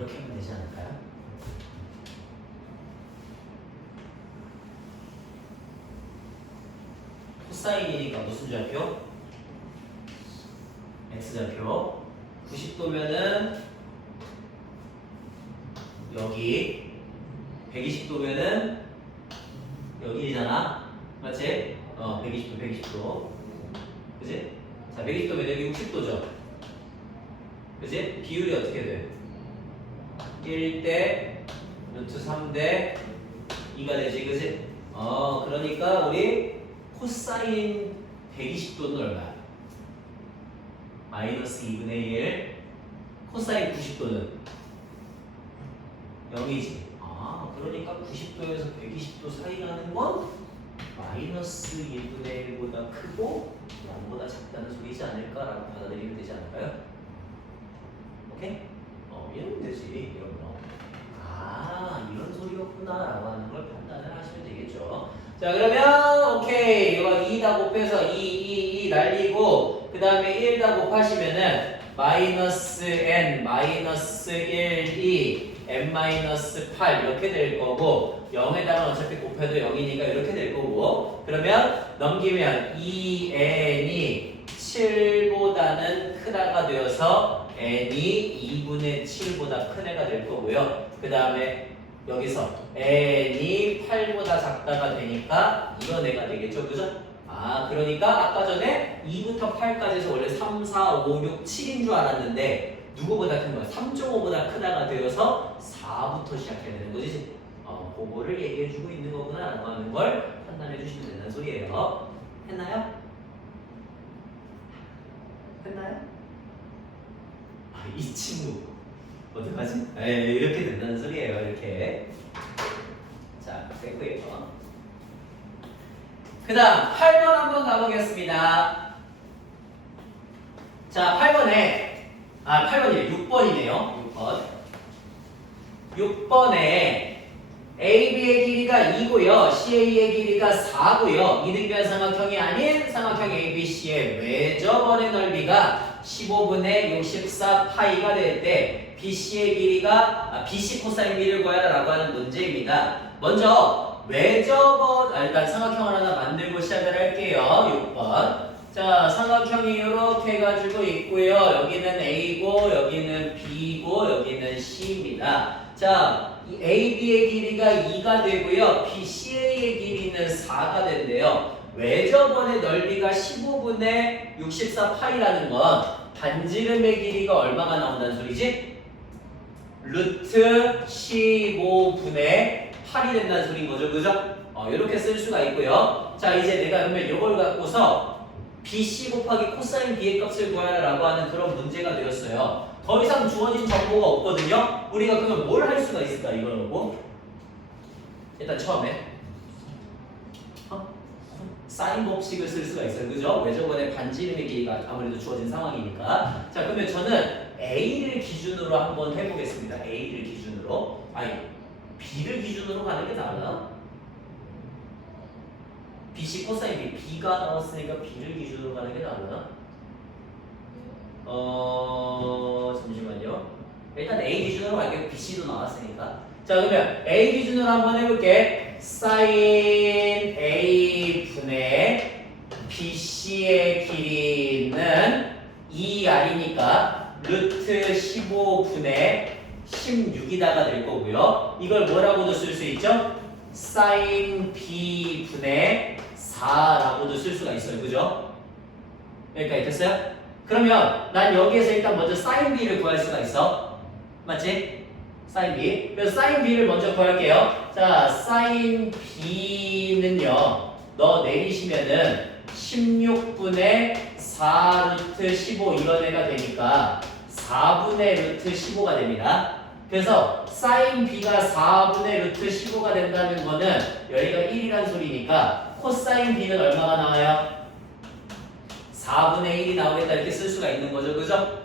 이렇게 하면 되지 않을까요? 코사인이니까 무슨 좌표? X좌표. 90도면은 여기, 120도면은 여기잖아. 맞지? 120도, 120도. 그지? 자, 120도면 여기 60도죠. 그지? 비율이 어떻게 돼? 1대 루트 3대 2가 되지, 그지? 그러니까 우리 코사인 120도는 얼마야? 마이너스 2분의 1. 코사인 90도는 0이지. 그러니까 90도에서 120도 사이라는 건 마이너스 1분의 1보다 크고 0보다 작다는 소리지 않을까라고 받아들이면 되지 않을까요? 오케이? 이러면 되지. 이런 거. 이런 소리였구나 라고 하는 걸 판단을 하시면 되겠죠. 자, 그러면 오케이. 이거 2다 곱해서 2 날리고 그 다음에 1다 곱하시면은 마이너스 n 마이너스 1 2 n-8 이렇게 될 거고 0에다가 어차피 곱해도 0이니까 이렇게 될 거고 그러면 넘기면 2n이 7보다는 크다가 되어서 n이 2분의 7보다 큰 애가 될 거고요. 그 다음에 여기서 n이 8보다 작다가 되니까 이런 애가 되겠죠. 그죠? 그러니까 아까 전에 2부터 8까지 해서 원래 3, 4, 5, 6, 7인 줄 알았는데 누구보다 큰 거야? 3.5보다 크다가 되어서 4부터 시작해야 되는 거지. 그거를 얘기해주고 있는 거구나 라고 하는 걸 판단해 주시면 된다는 소리예요. 했나요? 했나요? 이 친구 어떡하지? 이렇게 된다는 소리예요. 이렇게. 자, 됐고요. 그 다음 8번 한번 가보겠습니다. 자, 8번이래. 6번이네요. 6번에 AB의 길이가 2고요. CA의 길이가 4고요. 이등변 삼각형이 아닌 삼각형 ABC의 외접원의 넓이가 15분의 64 파이가 될 때 BC의 길이가 BC 코사인 B를 구하라 라고 하는 문제입니다. 먼저 외접원 일단 삼각형을 하나 만들고 시작을 할게요. 6번. 자, 삼각형이 이렇게 해가지고 있고요. 여기는 A고 여기는 B고 여기는 C입니다. 자, 이 AB의 길이가 2가 되고요. BCA의 길이는 4가 된대요. 외접원의 넓이가 15분의 64 파이라는 건 반지름의 길이가 얼마가 나온다는 소리지? 루트 15분의 8이 된다는 소리인 거죠. 그죠? 이렇게 쓸 수가 있고요. 자, 이제 내가 그러면 이걸 갖고서 BC 곱하기 코사인 B의 값을 구하라 라고 하는 그런 문제가 되었어요. 더 이상 주어진 정보가 없거든요. 우리가 그러면 뭘 할 수가 있을까? 이걸 놓고 일단 처음에 사인 법칙을 쓸 수가 있어요. 그죠? 외접원의 반지름의 길이가 아무래도 주어진 상황이니까. 자, 그러면 저는 A를 기준으로 한번 해보겠습니다. A를 기준으로. B를 기준으로 가는 게 나을까? BC 코사인 B. B가 나왔으니까 B를 기준으로 가는 게 나을까? 잠시만요. 일단 A 기준으로 갈게요. BC도 나왔으니까. 자, 그러면 A 기준으로 한번 해볼게. 사인 A 분의 BC의 길이는 2R이니까 루트 15분의 16이다가 될 거고요. 이걸 뭐라고도 쓸 수 있죠? 사인 B 분의 4라고도 쓸 수가 있어요. 그죠? 여기까지 됐어요? 그러면 난 여기에서 일단 먼저 사인 B를 구할 수가 있어. 맞지? 사인 B. 그래서 사인 B를 먼저 구할게요. 자, 사인 B는요. 너 내리시면은 16분의 4 루트 15 이런 애가 되니까 4분의 루트 15가 됩니다. 그래서 사인 B가 4분의 루트 15가 된다는 거는 여기가 1이란 소리니까 코사인 B는 얼마가 나와요? 4분의 1이 나오겠다 이렇게 쓸 수가 있는 거죠. 그죠?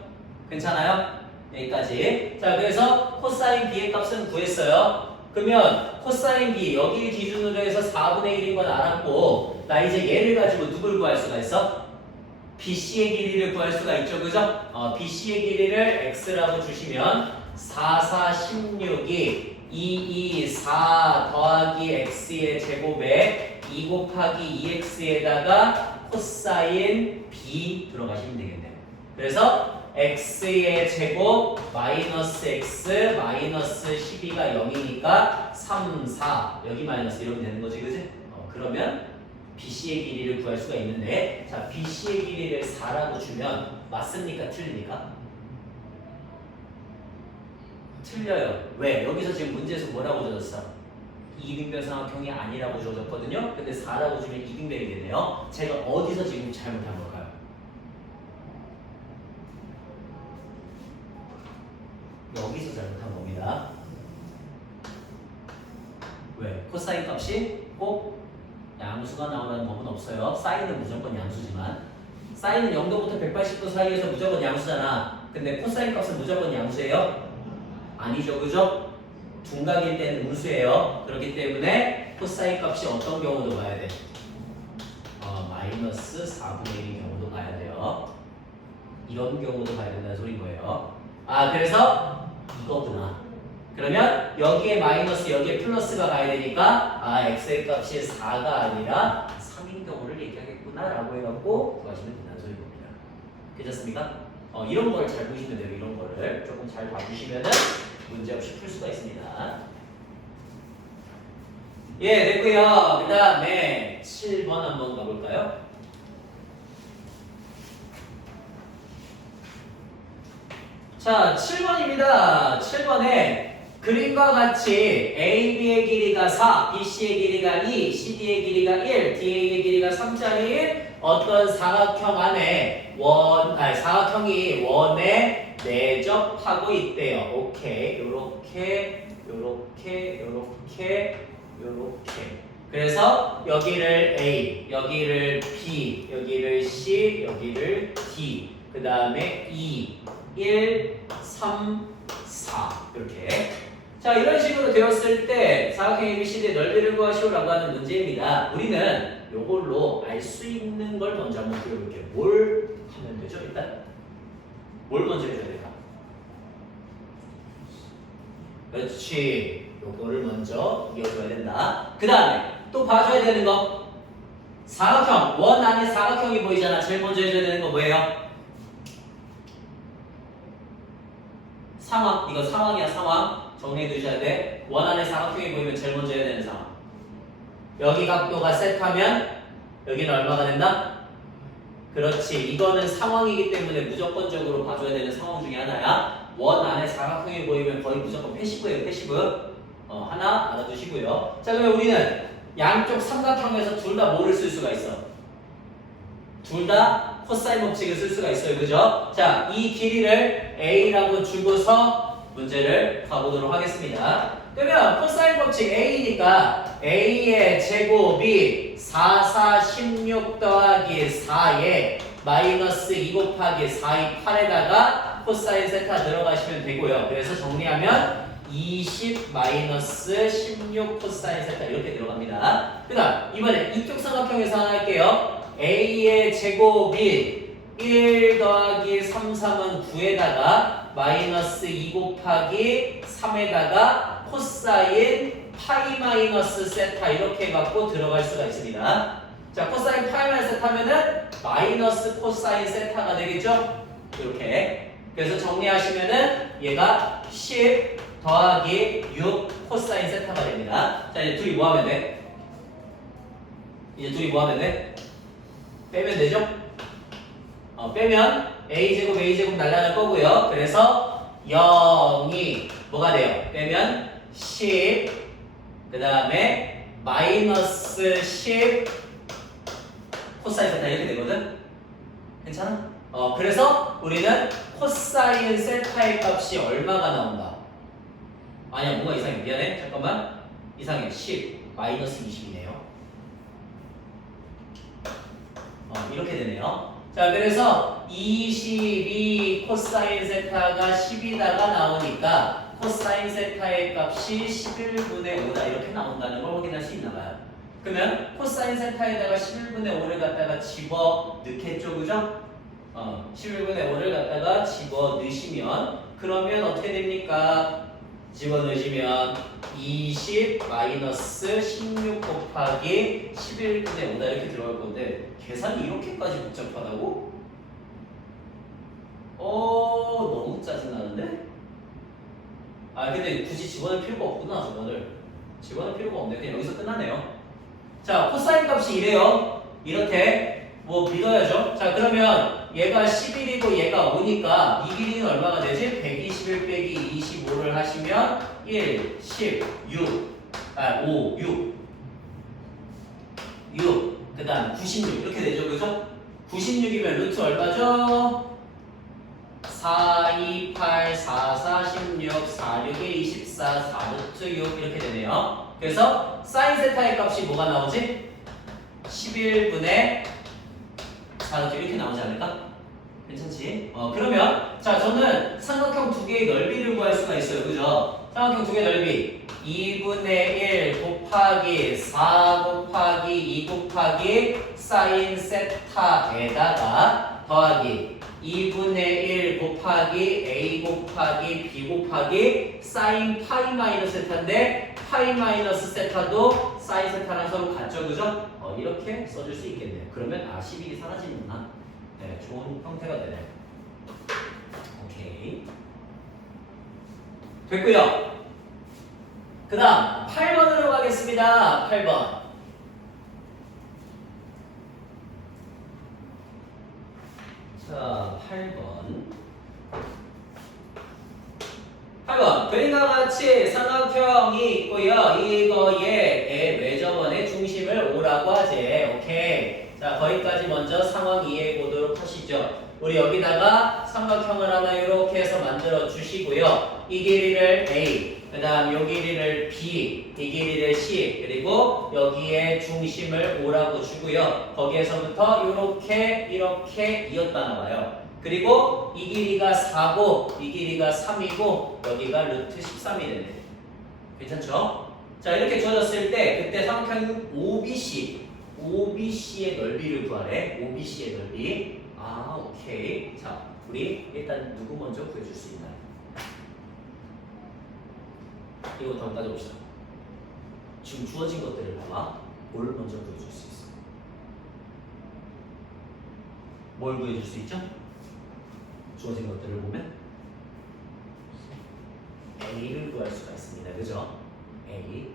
괜찮아요? 여기까지. 자, 그래서 코사인 B의 값은 구했어요. 그러면 코사인 B 여기를 기준으로 해서 4분의 1인 건 알았고 나 이제 얘를 가지고 누굴 구할 수가 있어? BC의 길이를 구할 수가 있죠. 그죠? BC의 길이를 X라고 주시면 4, 4, 16이 2, 2, 4 더하기 x의 제곱에 2 곱하기 2x에다가 코사인 b 들어가시면 되겠네요. 그래서 x의 제곱 마이너스 x 마이너스 12가 0이니까 3, 4 여기 마이너스 이러면 되는 거지, 그지? 그러면 BC의 길이를 구할 수가 있는데, 자, BC의 길이를 4라고 주면 맞습니까? 틀립니까? 틀려요. 왜? 여기서 지금 문제에서 뭐라고 줘줬어? 이등변 삼각형이 아니라고 줘줬거든요. 근데 4라고 주면 이등변이 되네요. 제가 어디서 지금 잘못한 걸까요? 여기서 잘못한 겁니다. 왜? 코사인 값이 꼭 양수가 나오라는 법은 없어요. 사인은 무조건 양수지만, 사인은 0도부터 180도 사이에서 무조건 양수잖아. 근데 코사인 값은 무조건 양수예요? 아니죠, 그죠? 둔각일 때는 음수예요. 그렇기 때문에 코사인 값이 어떤 경우도 봐야 돼? 마이너스 4분의 1인 경우도 봐야 돼요. 이런 경우도 봐야 된다는 소린 거예요. 그래서 이거구나. 그러면 여기에 마이너스 여기에 플러스가 가야 되니까 x의 값이 4가 아니라 3인 경우를 얘기하겠구나 라고 해갖고 구하시면 된다는 소린 겁니다. 괜찮습니까? 이런 걸 잘 보시면 돼요. 이런 거를 조금 잘 봐주시면은 문제없이 풀 수가 있습니다. 예, 됐고요. 그 다음에 7번 한번 가볼까요? 자, 7번입니다. 7번에 그림과 같이 AB의 길이가 4, BC의 길이가 2, CD의 길이가 1, DA의 길이가 3짜리 어떤 사각형 안에 사각형이 원에 내접하고 있대요. 오케이. 요렇게. 그래서 여기를 A, 여기를 B, 여기를 C, 여기를 D, 그 다음에 2, 1, 3, 4 이렇게. 자, 이런 식으로 되었을 때 사각형 ABCD의 넓이를 구하시오라고 하는 문제입니다. 우리는 요걸로 알 수 있는 걸 먼저 한번 그려볼게요. 뭘 하면 되죠? 일단 뭘 먼저 해줘야 될까? 그렇지. 요거를 먼저 이어줘야 된다. 그 다음에 또 봐줘야 되는 거, 사각형, 원 안에 사각형이 보이잖아. 제일 먼저 해줘야 되는 거 뭐예요? 상황. 이거 상황이야. 상황 정리해 두셔야 돼. 원 안에 사각형이 보이면 제일 먼저 해야 되는 상황. 여기 각도가 셋하면 여기는 얼마가 된다? 그렇지. 이거는 상황이기 때문에 무조건적으로 봐줘야 되는 상황 중에 하나야. 원 안에 사각형이 보이면 거의 무조건 패시브예요. 패시브. 하나 알아두시고요. 자, 그러면 우리는 양쪽 삼각형에서 둘 다 뭐를 쓸 수가 있어? 둘 다 코사인 법칙을 쓸 수가 있어요. 그죠? 자, 이 길이를 A라고 주고서 문제를 가보도록 하겠습니다. 그러면 코사인 법칙 A니까 A의 제곱이 4, 4, 16 더하기 4에 마이너스 2 곱하기 4이 8에다가 코사인 세타 들어가시면 되고요. 그래서 정리하면 20 마이너스 16 코사인 세타 이렇게 들어갑니다. 그 다음 이번에 이쪽 삼각형에서 하나 할게요. A의 제곱이 1 더하기 3, 3은 9에다가 마이너스 2 곱하기 3에다가 코사인 파이 마이너스 세타 이렇게 해갖고 들어갈 수가 있습니다. 자, 코사인 파이 마이너스 세타 하면은 마이너스 코사인 세타가 되겠죠? 이렇게. 그래서 정리하시면은 얘가 10 더하기 6 코사인 세타가 됩니다. 자, 이제 둘이 뭐 하면 돼? 빼면 되죠? 빼면 a제곱 날라갈 거고요. 그래서 0이 뭐가 돼요? 빼면 10, 그 다음에 마이너스 10 코사인 세타 이렇게 되거든? 괜찮아? 그래서 우리는 코사인 세타의 값이 얼마가 나온다? 아니야, 뭔가 이상해. 미안해. 잠깐만. 이상해. 10 마이너스 20이네요. 이렇게 되네요. 자, 그래서 22 코사인 세타가 10이다가 나오니까 코사인 세타의 값이 11분의 5다 이렇게 나온다는 걸 확인할 수 있나 봐요. 그러면 코사인 세타에다가 11분의 5를 갖다가 집어 넣겠죠, 그죠? 11분의 5를 갖다가 집어넣으시면 그러면 어떻게 됩니까? 집어넣으시면 20 마이너스 16 곱하기 11분의 5다 이렇게 들어갈 건데 계산이 이렇게까지 복잡하다고? 너무 짜증나는데? 근데 굳이 집어넣을 필요가 없구나. 저거를 집어넣을 필요가 없네. 그냥 여기서 끝나네요. 자, 코사인 값이 이래요. 이렇게 뭐 믿어야죠. 자, 그러면 얘가 11이고 얘가 5니까 이 길이는 얼마가 되지? 121 빼기 25를 하시면 1, 10, 6, 5, 6 그 다음 96 이렇게 되죠. 그죠? 96이면 루트 얼마죠? 4, 2, 8, 4, 4, 16, 4, 6에 24, 4 루트 6 이렇게 되네요. 그래서 사인 세타의 값이 뭐가 나오지? 11분의 4 루트 이렇게 나오지 않을까? 괜찮지? 그러면 자 저는 삼각형 두 개의 넓이를 구할 수가 있어요. 그죠? 삼각형 두 개의 넓이 2분의 1 곱하기 4 곱하기 2 곱하기 사인 세타에다가 더하기 2분의 1 곱하기 a 곱하기 b 곱하기 사인 파이 마이너스 세타인데 파이 마이너스 세타도 사인 세타랑 서로 같죠. 그죠? 이렇게 써줄 수 있겠네요. 그러면 11이 사라지는구나. 네, 좋은 형태가 되네요. 오케이. 됐고요. 그 다음 8번으로 가겠습니다. 8번. 자, 8번. 그림과 같이 삼각형이 있고요. 이거의 외접원의 중심을 O라고 하지. 오케이. 자, 거기까지 먼저 상황 이해해 보도록 하시죠. 우리 여기다가 삼각형을 하나 이렇게 해서 만들어 주시고요. 이 길이를 A, 그 다음 요 길이를 B, 이 길이를 C, 그리고 여기에 중심을 O라고 주고요. 거기에서부터 이렇게 이었다 나와요. 그리고 이 길이가 4고 이 길이가 3이고 여기가 루트 13이 되네. 괜찮죠? 자, 이렇게 주어졌을 때 그때 삼각형 OBC의 넓이를 구하래. OBC의 넓이. 오케이. 자, 우리 일단 누구 먼저 구해줄 수 있나요? 이거부터 한번 따져봅시다. 지금 주어진 것들을 봐봐. 뭘 먼저 구해줄 수 있어? 뭘 구해줄 수 있죠? 주어진 것들을 보면 A를 구할 수가 있습니다. 그죠? A.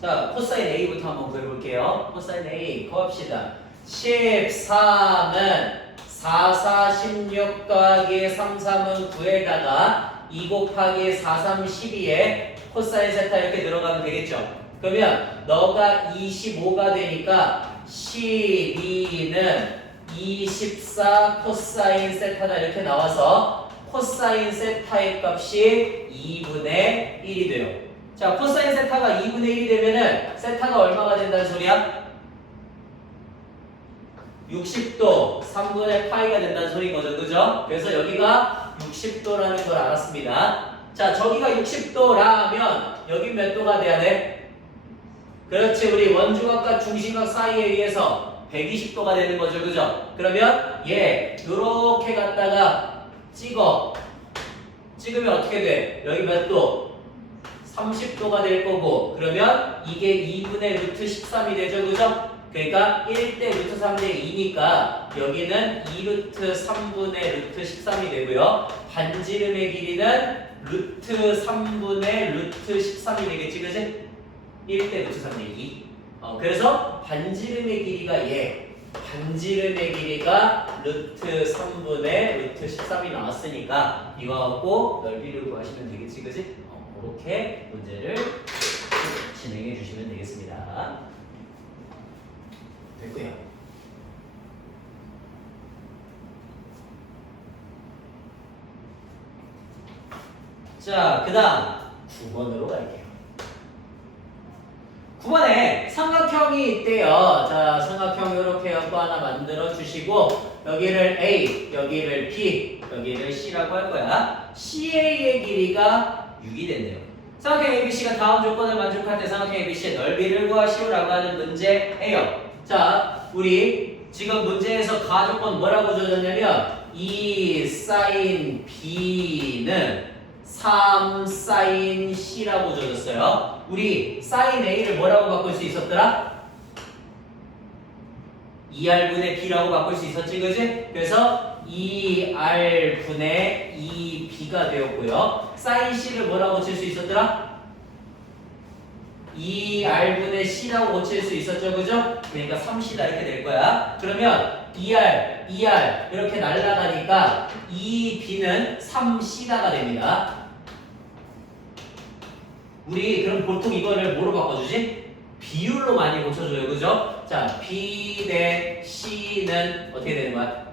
자, 코사인 A부터 한번 구해볼게요. 코사인 A 구합시다. 13은 4, 4, 16 더하기 3, 3은 9에다가 2 곱하기 4, 3, 12에 코사인 세타 이렇게 들어가면 되겠죠? 그러면 너가 25가 되니까 12는 24 코사인 세타다 이렇게 나와서 코사인 세타의 값이 2분의 1이 돼요. 자, 코사인 세타가 2분의 1이 되면은 세타가 얼마가 된다는 소리야? 60도 3분의 파이가 된다는 소리인 거죠. 그죠? 그래서 여기가 60도라는 걸 알았습니다. 자, 저기가 60도라면 여기 몇 도가 돼야 돼? 그렇지. 우리 원주각과 중심각 사이에 의해서 120도가 되는 거죠. 그죠? 그러면 얘 요렇게 갖다가 찍으면 어떻게 돼? 여기 몇 도? 30도가 될 거고 그러면 이게 2분의 루트 13이 되죠. 그죠? 그러니까 1대 루트 3대 2니까 여기는 2루트 3분의 루트 13이 되고요. 반지름의 길이는 루트 3분의 루트 13이 되겠지. 그치? 1대 루트 3대 2. 그래서 반지름의 길이가 반지름의 길이가 루트 3분의 루트 13이 나왔으니까 이거 갖고 넓이를 구하시면 되겠지. 그치? 그렇게 문제를 진행해 주시면 되겠습니다. 됐고요. 자, 그 다음 9번으로 갈게요. 9번에 삼각형이 있대요. 자, 삼각형 이렇게 연구 하나 만들어 주시고 여기를 A, 여기를 B, 여기를 C라고 할 거야. CA의 길이가 6이 된대요. 삼각형 ABC가 다음 조건을 만족할 때 삼각형 ABC의 넓이를 구하시오라고 하는 문제예요. 자, 우리 지금 문제에서 가조건 뭐라고 줘줬냐면 2 사인 B는 3 사인 C라고 줘줬어요. 우리 사인 A를 뭐라고 바꿀 수 있었더라? 2R분의 B라고 바꿀 수 있었지, 그지? 그래서 2R분의 2B가 되었고요. 사인 C를 뭐라고 고칠 수 있었더라? 2R분의 C라고 고칠 수 있었죠, 그죠? 그러니까 3C다 이렇게 될 거야. 그러면 2R 이렇게 날아가니까 2B는 3C다가 됩니다. 우리 그럼 보통 이거를 뭐로 바꿔주지? 비율로 많이 고쳐줘요, 그죠? 자, B 대 C는 어떻게 되는 거야?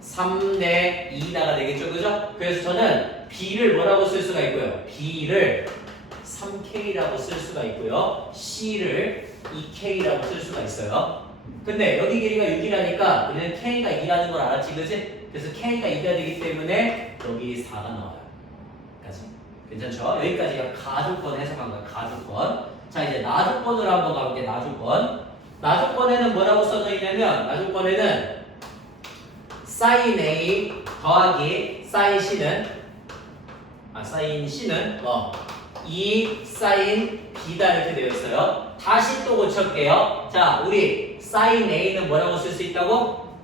3 대 2다가 되겠죠, 그죠? 그래서 저는 B를 뭐라고 쓸 수가 있고요? B를 3K라고 쓸 수가 있고요. C를 2K라고 쓸 수가 있어요. 근데 여기 길이가 6이라니까 우리는 K가 2라는 걸 알았지, 그지? 그래서 K가 2가 되기 때문에 여기 4가 나와요. 까지. 괜찮죠? 여기까지가 가조건 해석한 거야, 가조건. 자, 이제 나조건으로 한번 가볼게요, 나조건. 나조건에는 뭐라고 써져 있냐면, 나조건에는 sin A 더하기 sin C는 2 sin B다 이렇게 되어 있어요. 다시 또 고칠게요. 자, 우리 sin A는 뭐라고 쓸 수 있다고?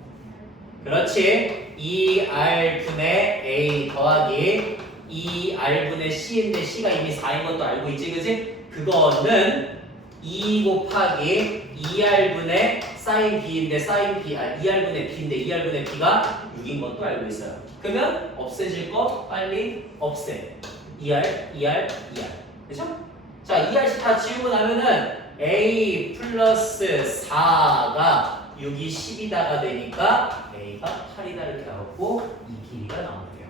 그렇지. 2R분의 A 더하기 2R분의 C인데 C가 이미 4인 것도 알고 있지, 그지? 그거는 2 곱하기 2R분의 sin B인데 sin B, 2R분의 B인데 2R분의 B가 6인 것도 알고 있어요. 그러면 없애질 거 빨리 없애. 2R. 그죠? 자, 2R씩 다 지우고 나면은 A 플러스 4가 6이 10이다가 되니까 A가 8이다 이렇게 나왔고 이 길이가 나오네요.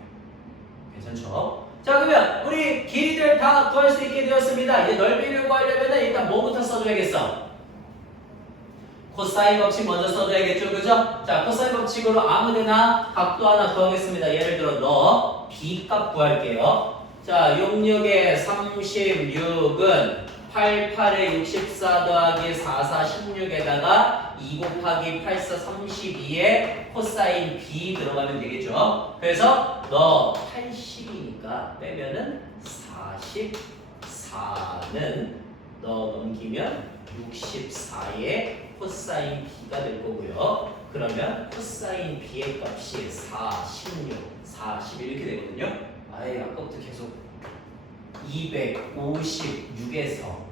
괜찮죠? 자, 그러면 우리 길이들 다 구할 수 있게 되었습니다. 이제 넓이를 구하려면 일단 뭐부터 써줘야겠어? 코사인 법칙 먼저 써줘야겠죠, 그죠? 자, 코사인 법칙으로 아무데나 각도 하나 구하겠습니다. 예를 들어 너 B 값 구할게요. 자, 66에 36은 88에 64 더하기 44 16에다가 2 곱하기 84 32에 코사인 B 들어가면 되겠죠. 그래서 너 80이니까 빼면은 44는 너 넘기면 64에 코사인 B가 될 거고요. 그러면 코사인 B의 값이 4, 16, 41 이렇게 되거든요. 아예 아까부터 계속 256에서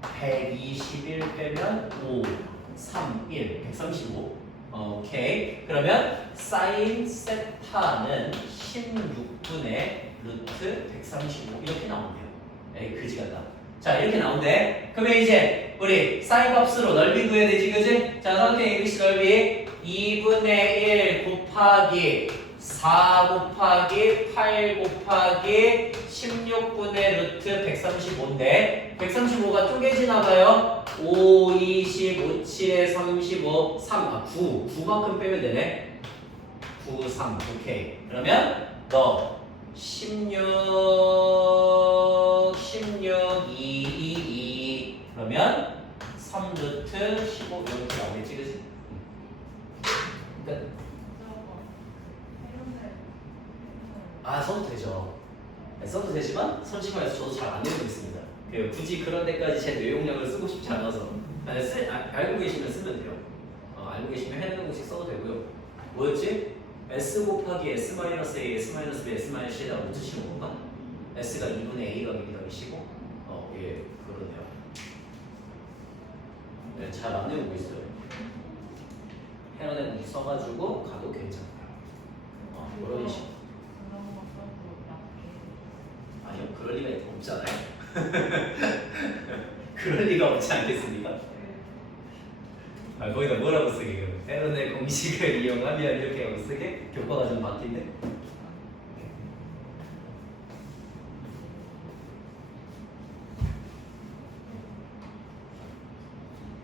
121 빼면 5, 3, 1, 135. 오케이. 그러면 사인 세타는 16분의 루트 135 이렇게 나온대요. 에이 그지 같다. 자 이렇게 나온대. 그러면 이제 우리 사인 값으로 넓이 구해야 되지, 그지? 자 선택 ABC 넓이 2분의 1 곱하기 4 곱하기 8 곱하기 16분의 루트 135인데 135가 쪼개지나봐요. 5, 20, 5, 7에 35, 3, 9만큼 빼면 되네. 9, 3, 오케이. 그러면 너 16, 2, 2, 그러면 3 루트 15 이렇게 나오겠지, 그치? 그러니까 써도 되죠. 써도 되지만 솔직히 말해서 저도 잘 안 외우고 있습니다. 굳이 그런 데까지 제 뇌용량을 쓰고 싶지 않아서 알고 계시면 쓰면 돼요. 알고 계시면 해당 공식 써도 되고요. 뭐였지? S 곱하기 S 마이너스 A, S 마이너스 B, S 마이너스 C에다가 붙이시는 건가? S가 2분의 A 더하기 B 더하기 C고 예, 그러네요. 네, 잘 안 외우고 있어요. 해당 공식 써가지고 가도 괜찮아요. 이런 식으로. 아니요, 그럴 리가 없잖아요. 그럴 리가 없지 않겠습니까? 거기다 뭐라고 쓰게? 헤론의 공식을 이용하면 이렇게 하고 쓰게? 교과가 좀 바뀐데?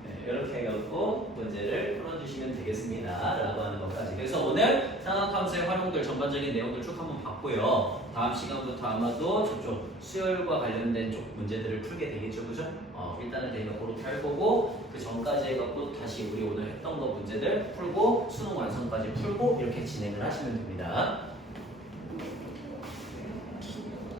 네, 이렇게 해갖고 문제를 풀어주시면 되겠습니다. 라고 하는 것까지. 그래서 오늘 상학함수의 활용들 전반적인 내용들 쭉 한번 봤고요. 다음 시간부터 아마도 저쪽 수열과 관련된 쪽 문제들을 풀게 되겠죠, 그죠? 일단은 내가 그렇게 할 거고 그 전까지 해갖고 다시 우리 오늘 했던 거 문제들 풀고 수능 완성까지 풀고 이렇게 진행을 하시면 됩니다.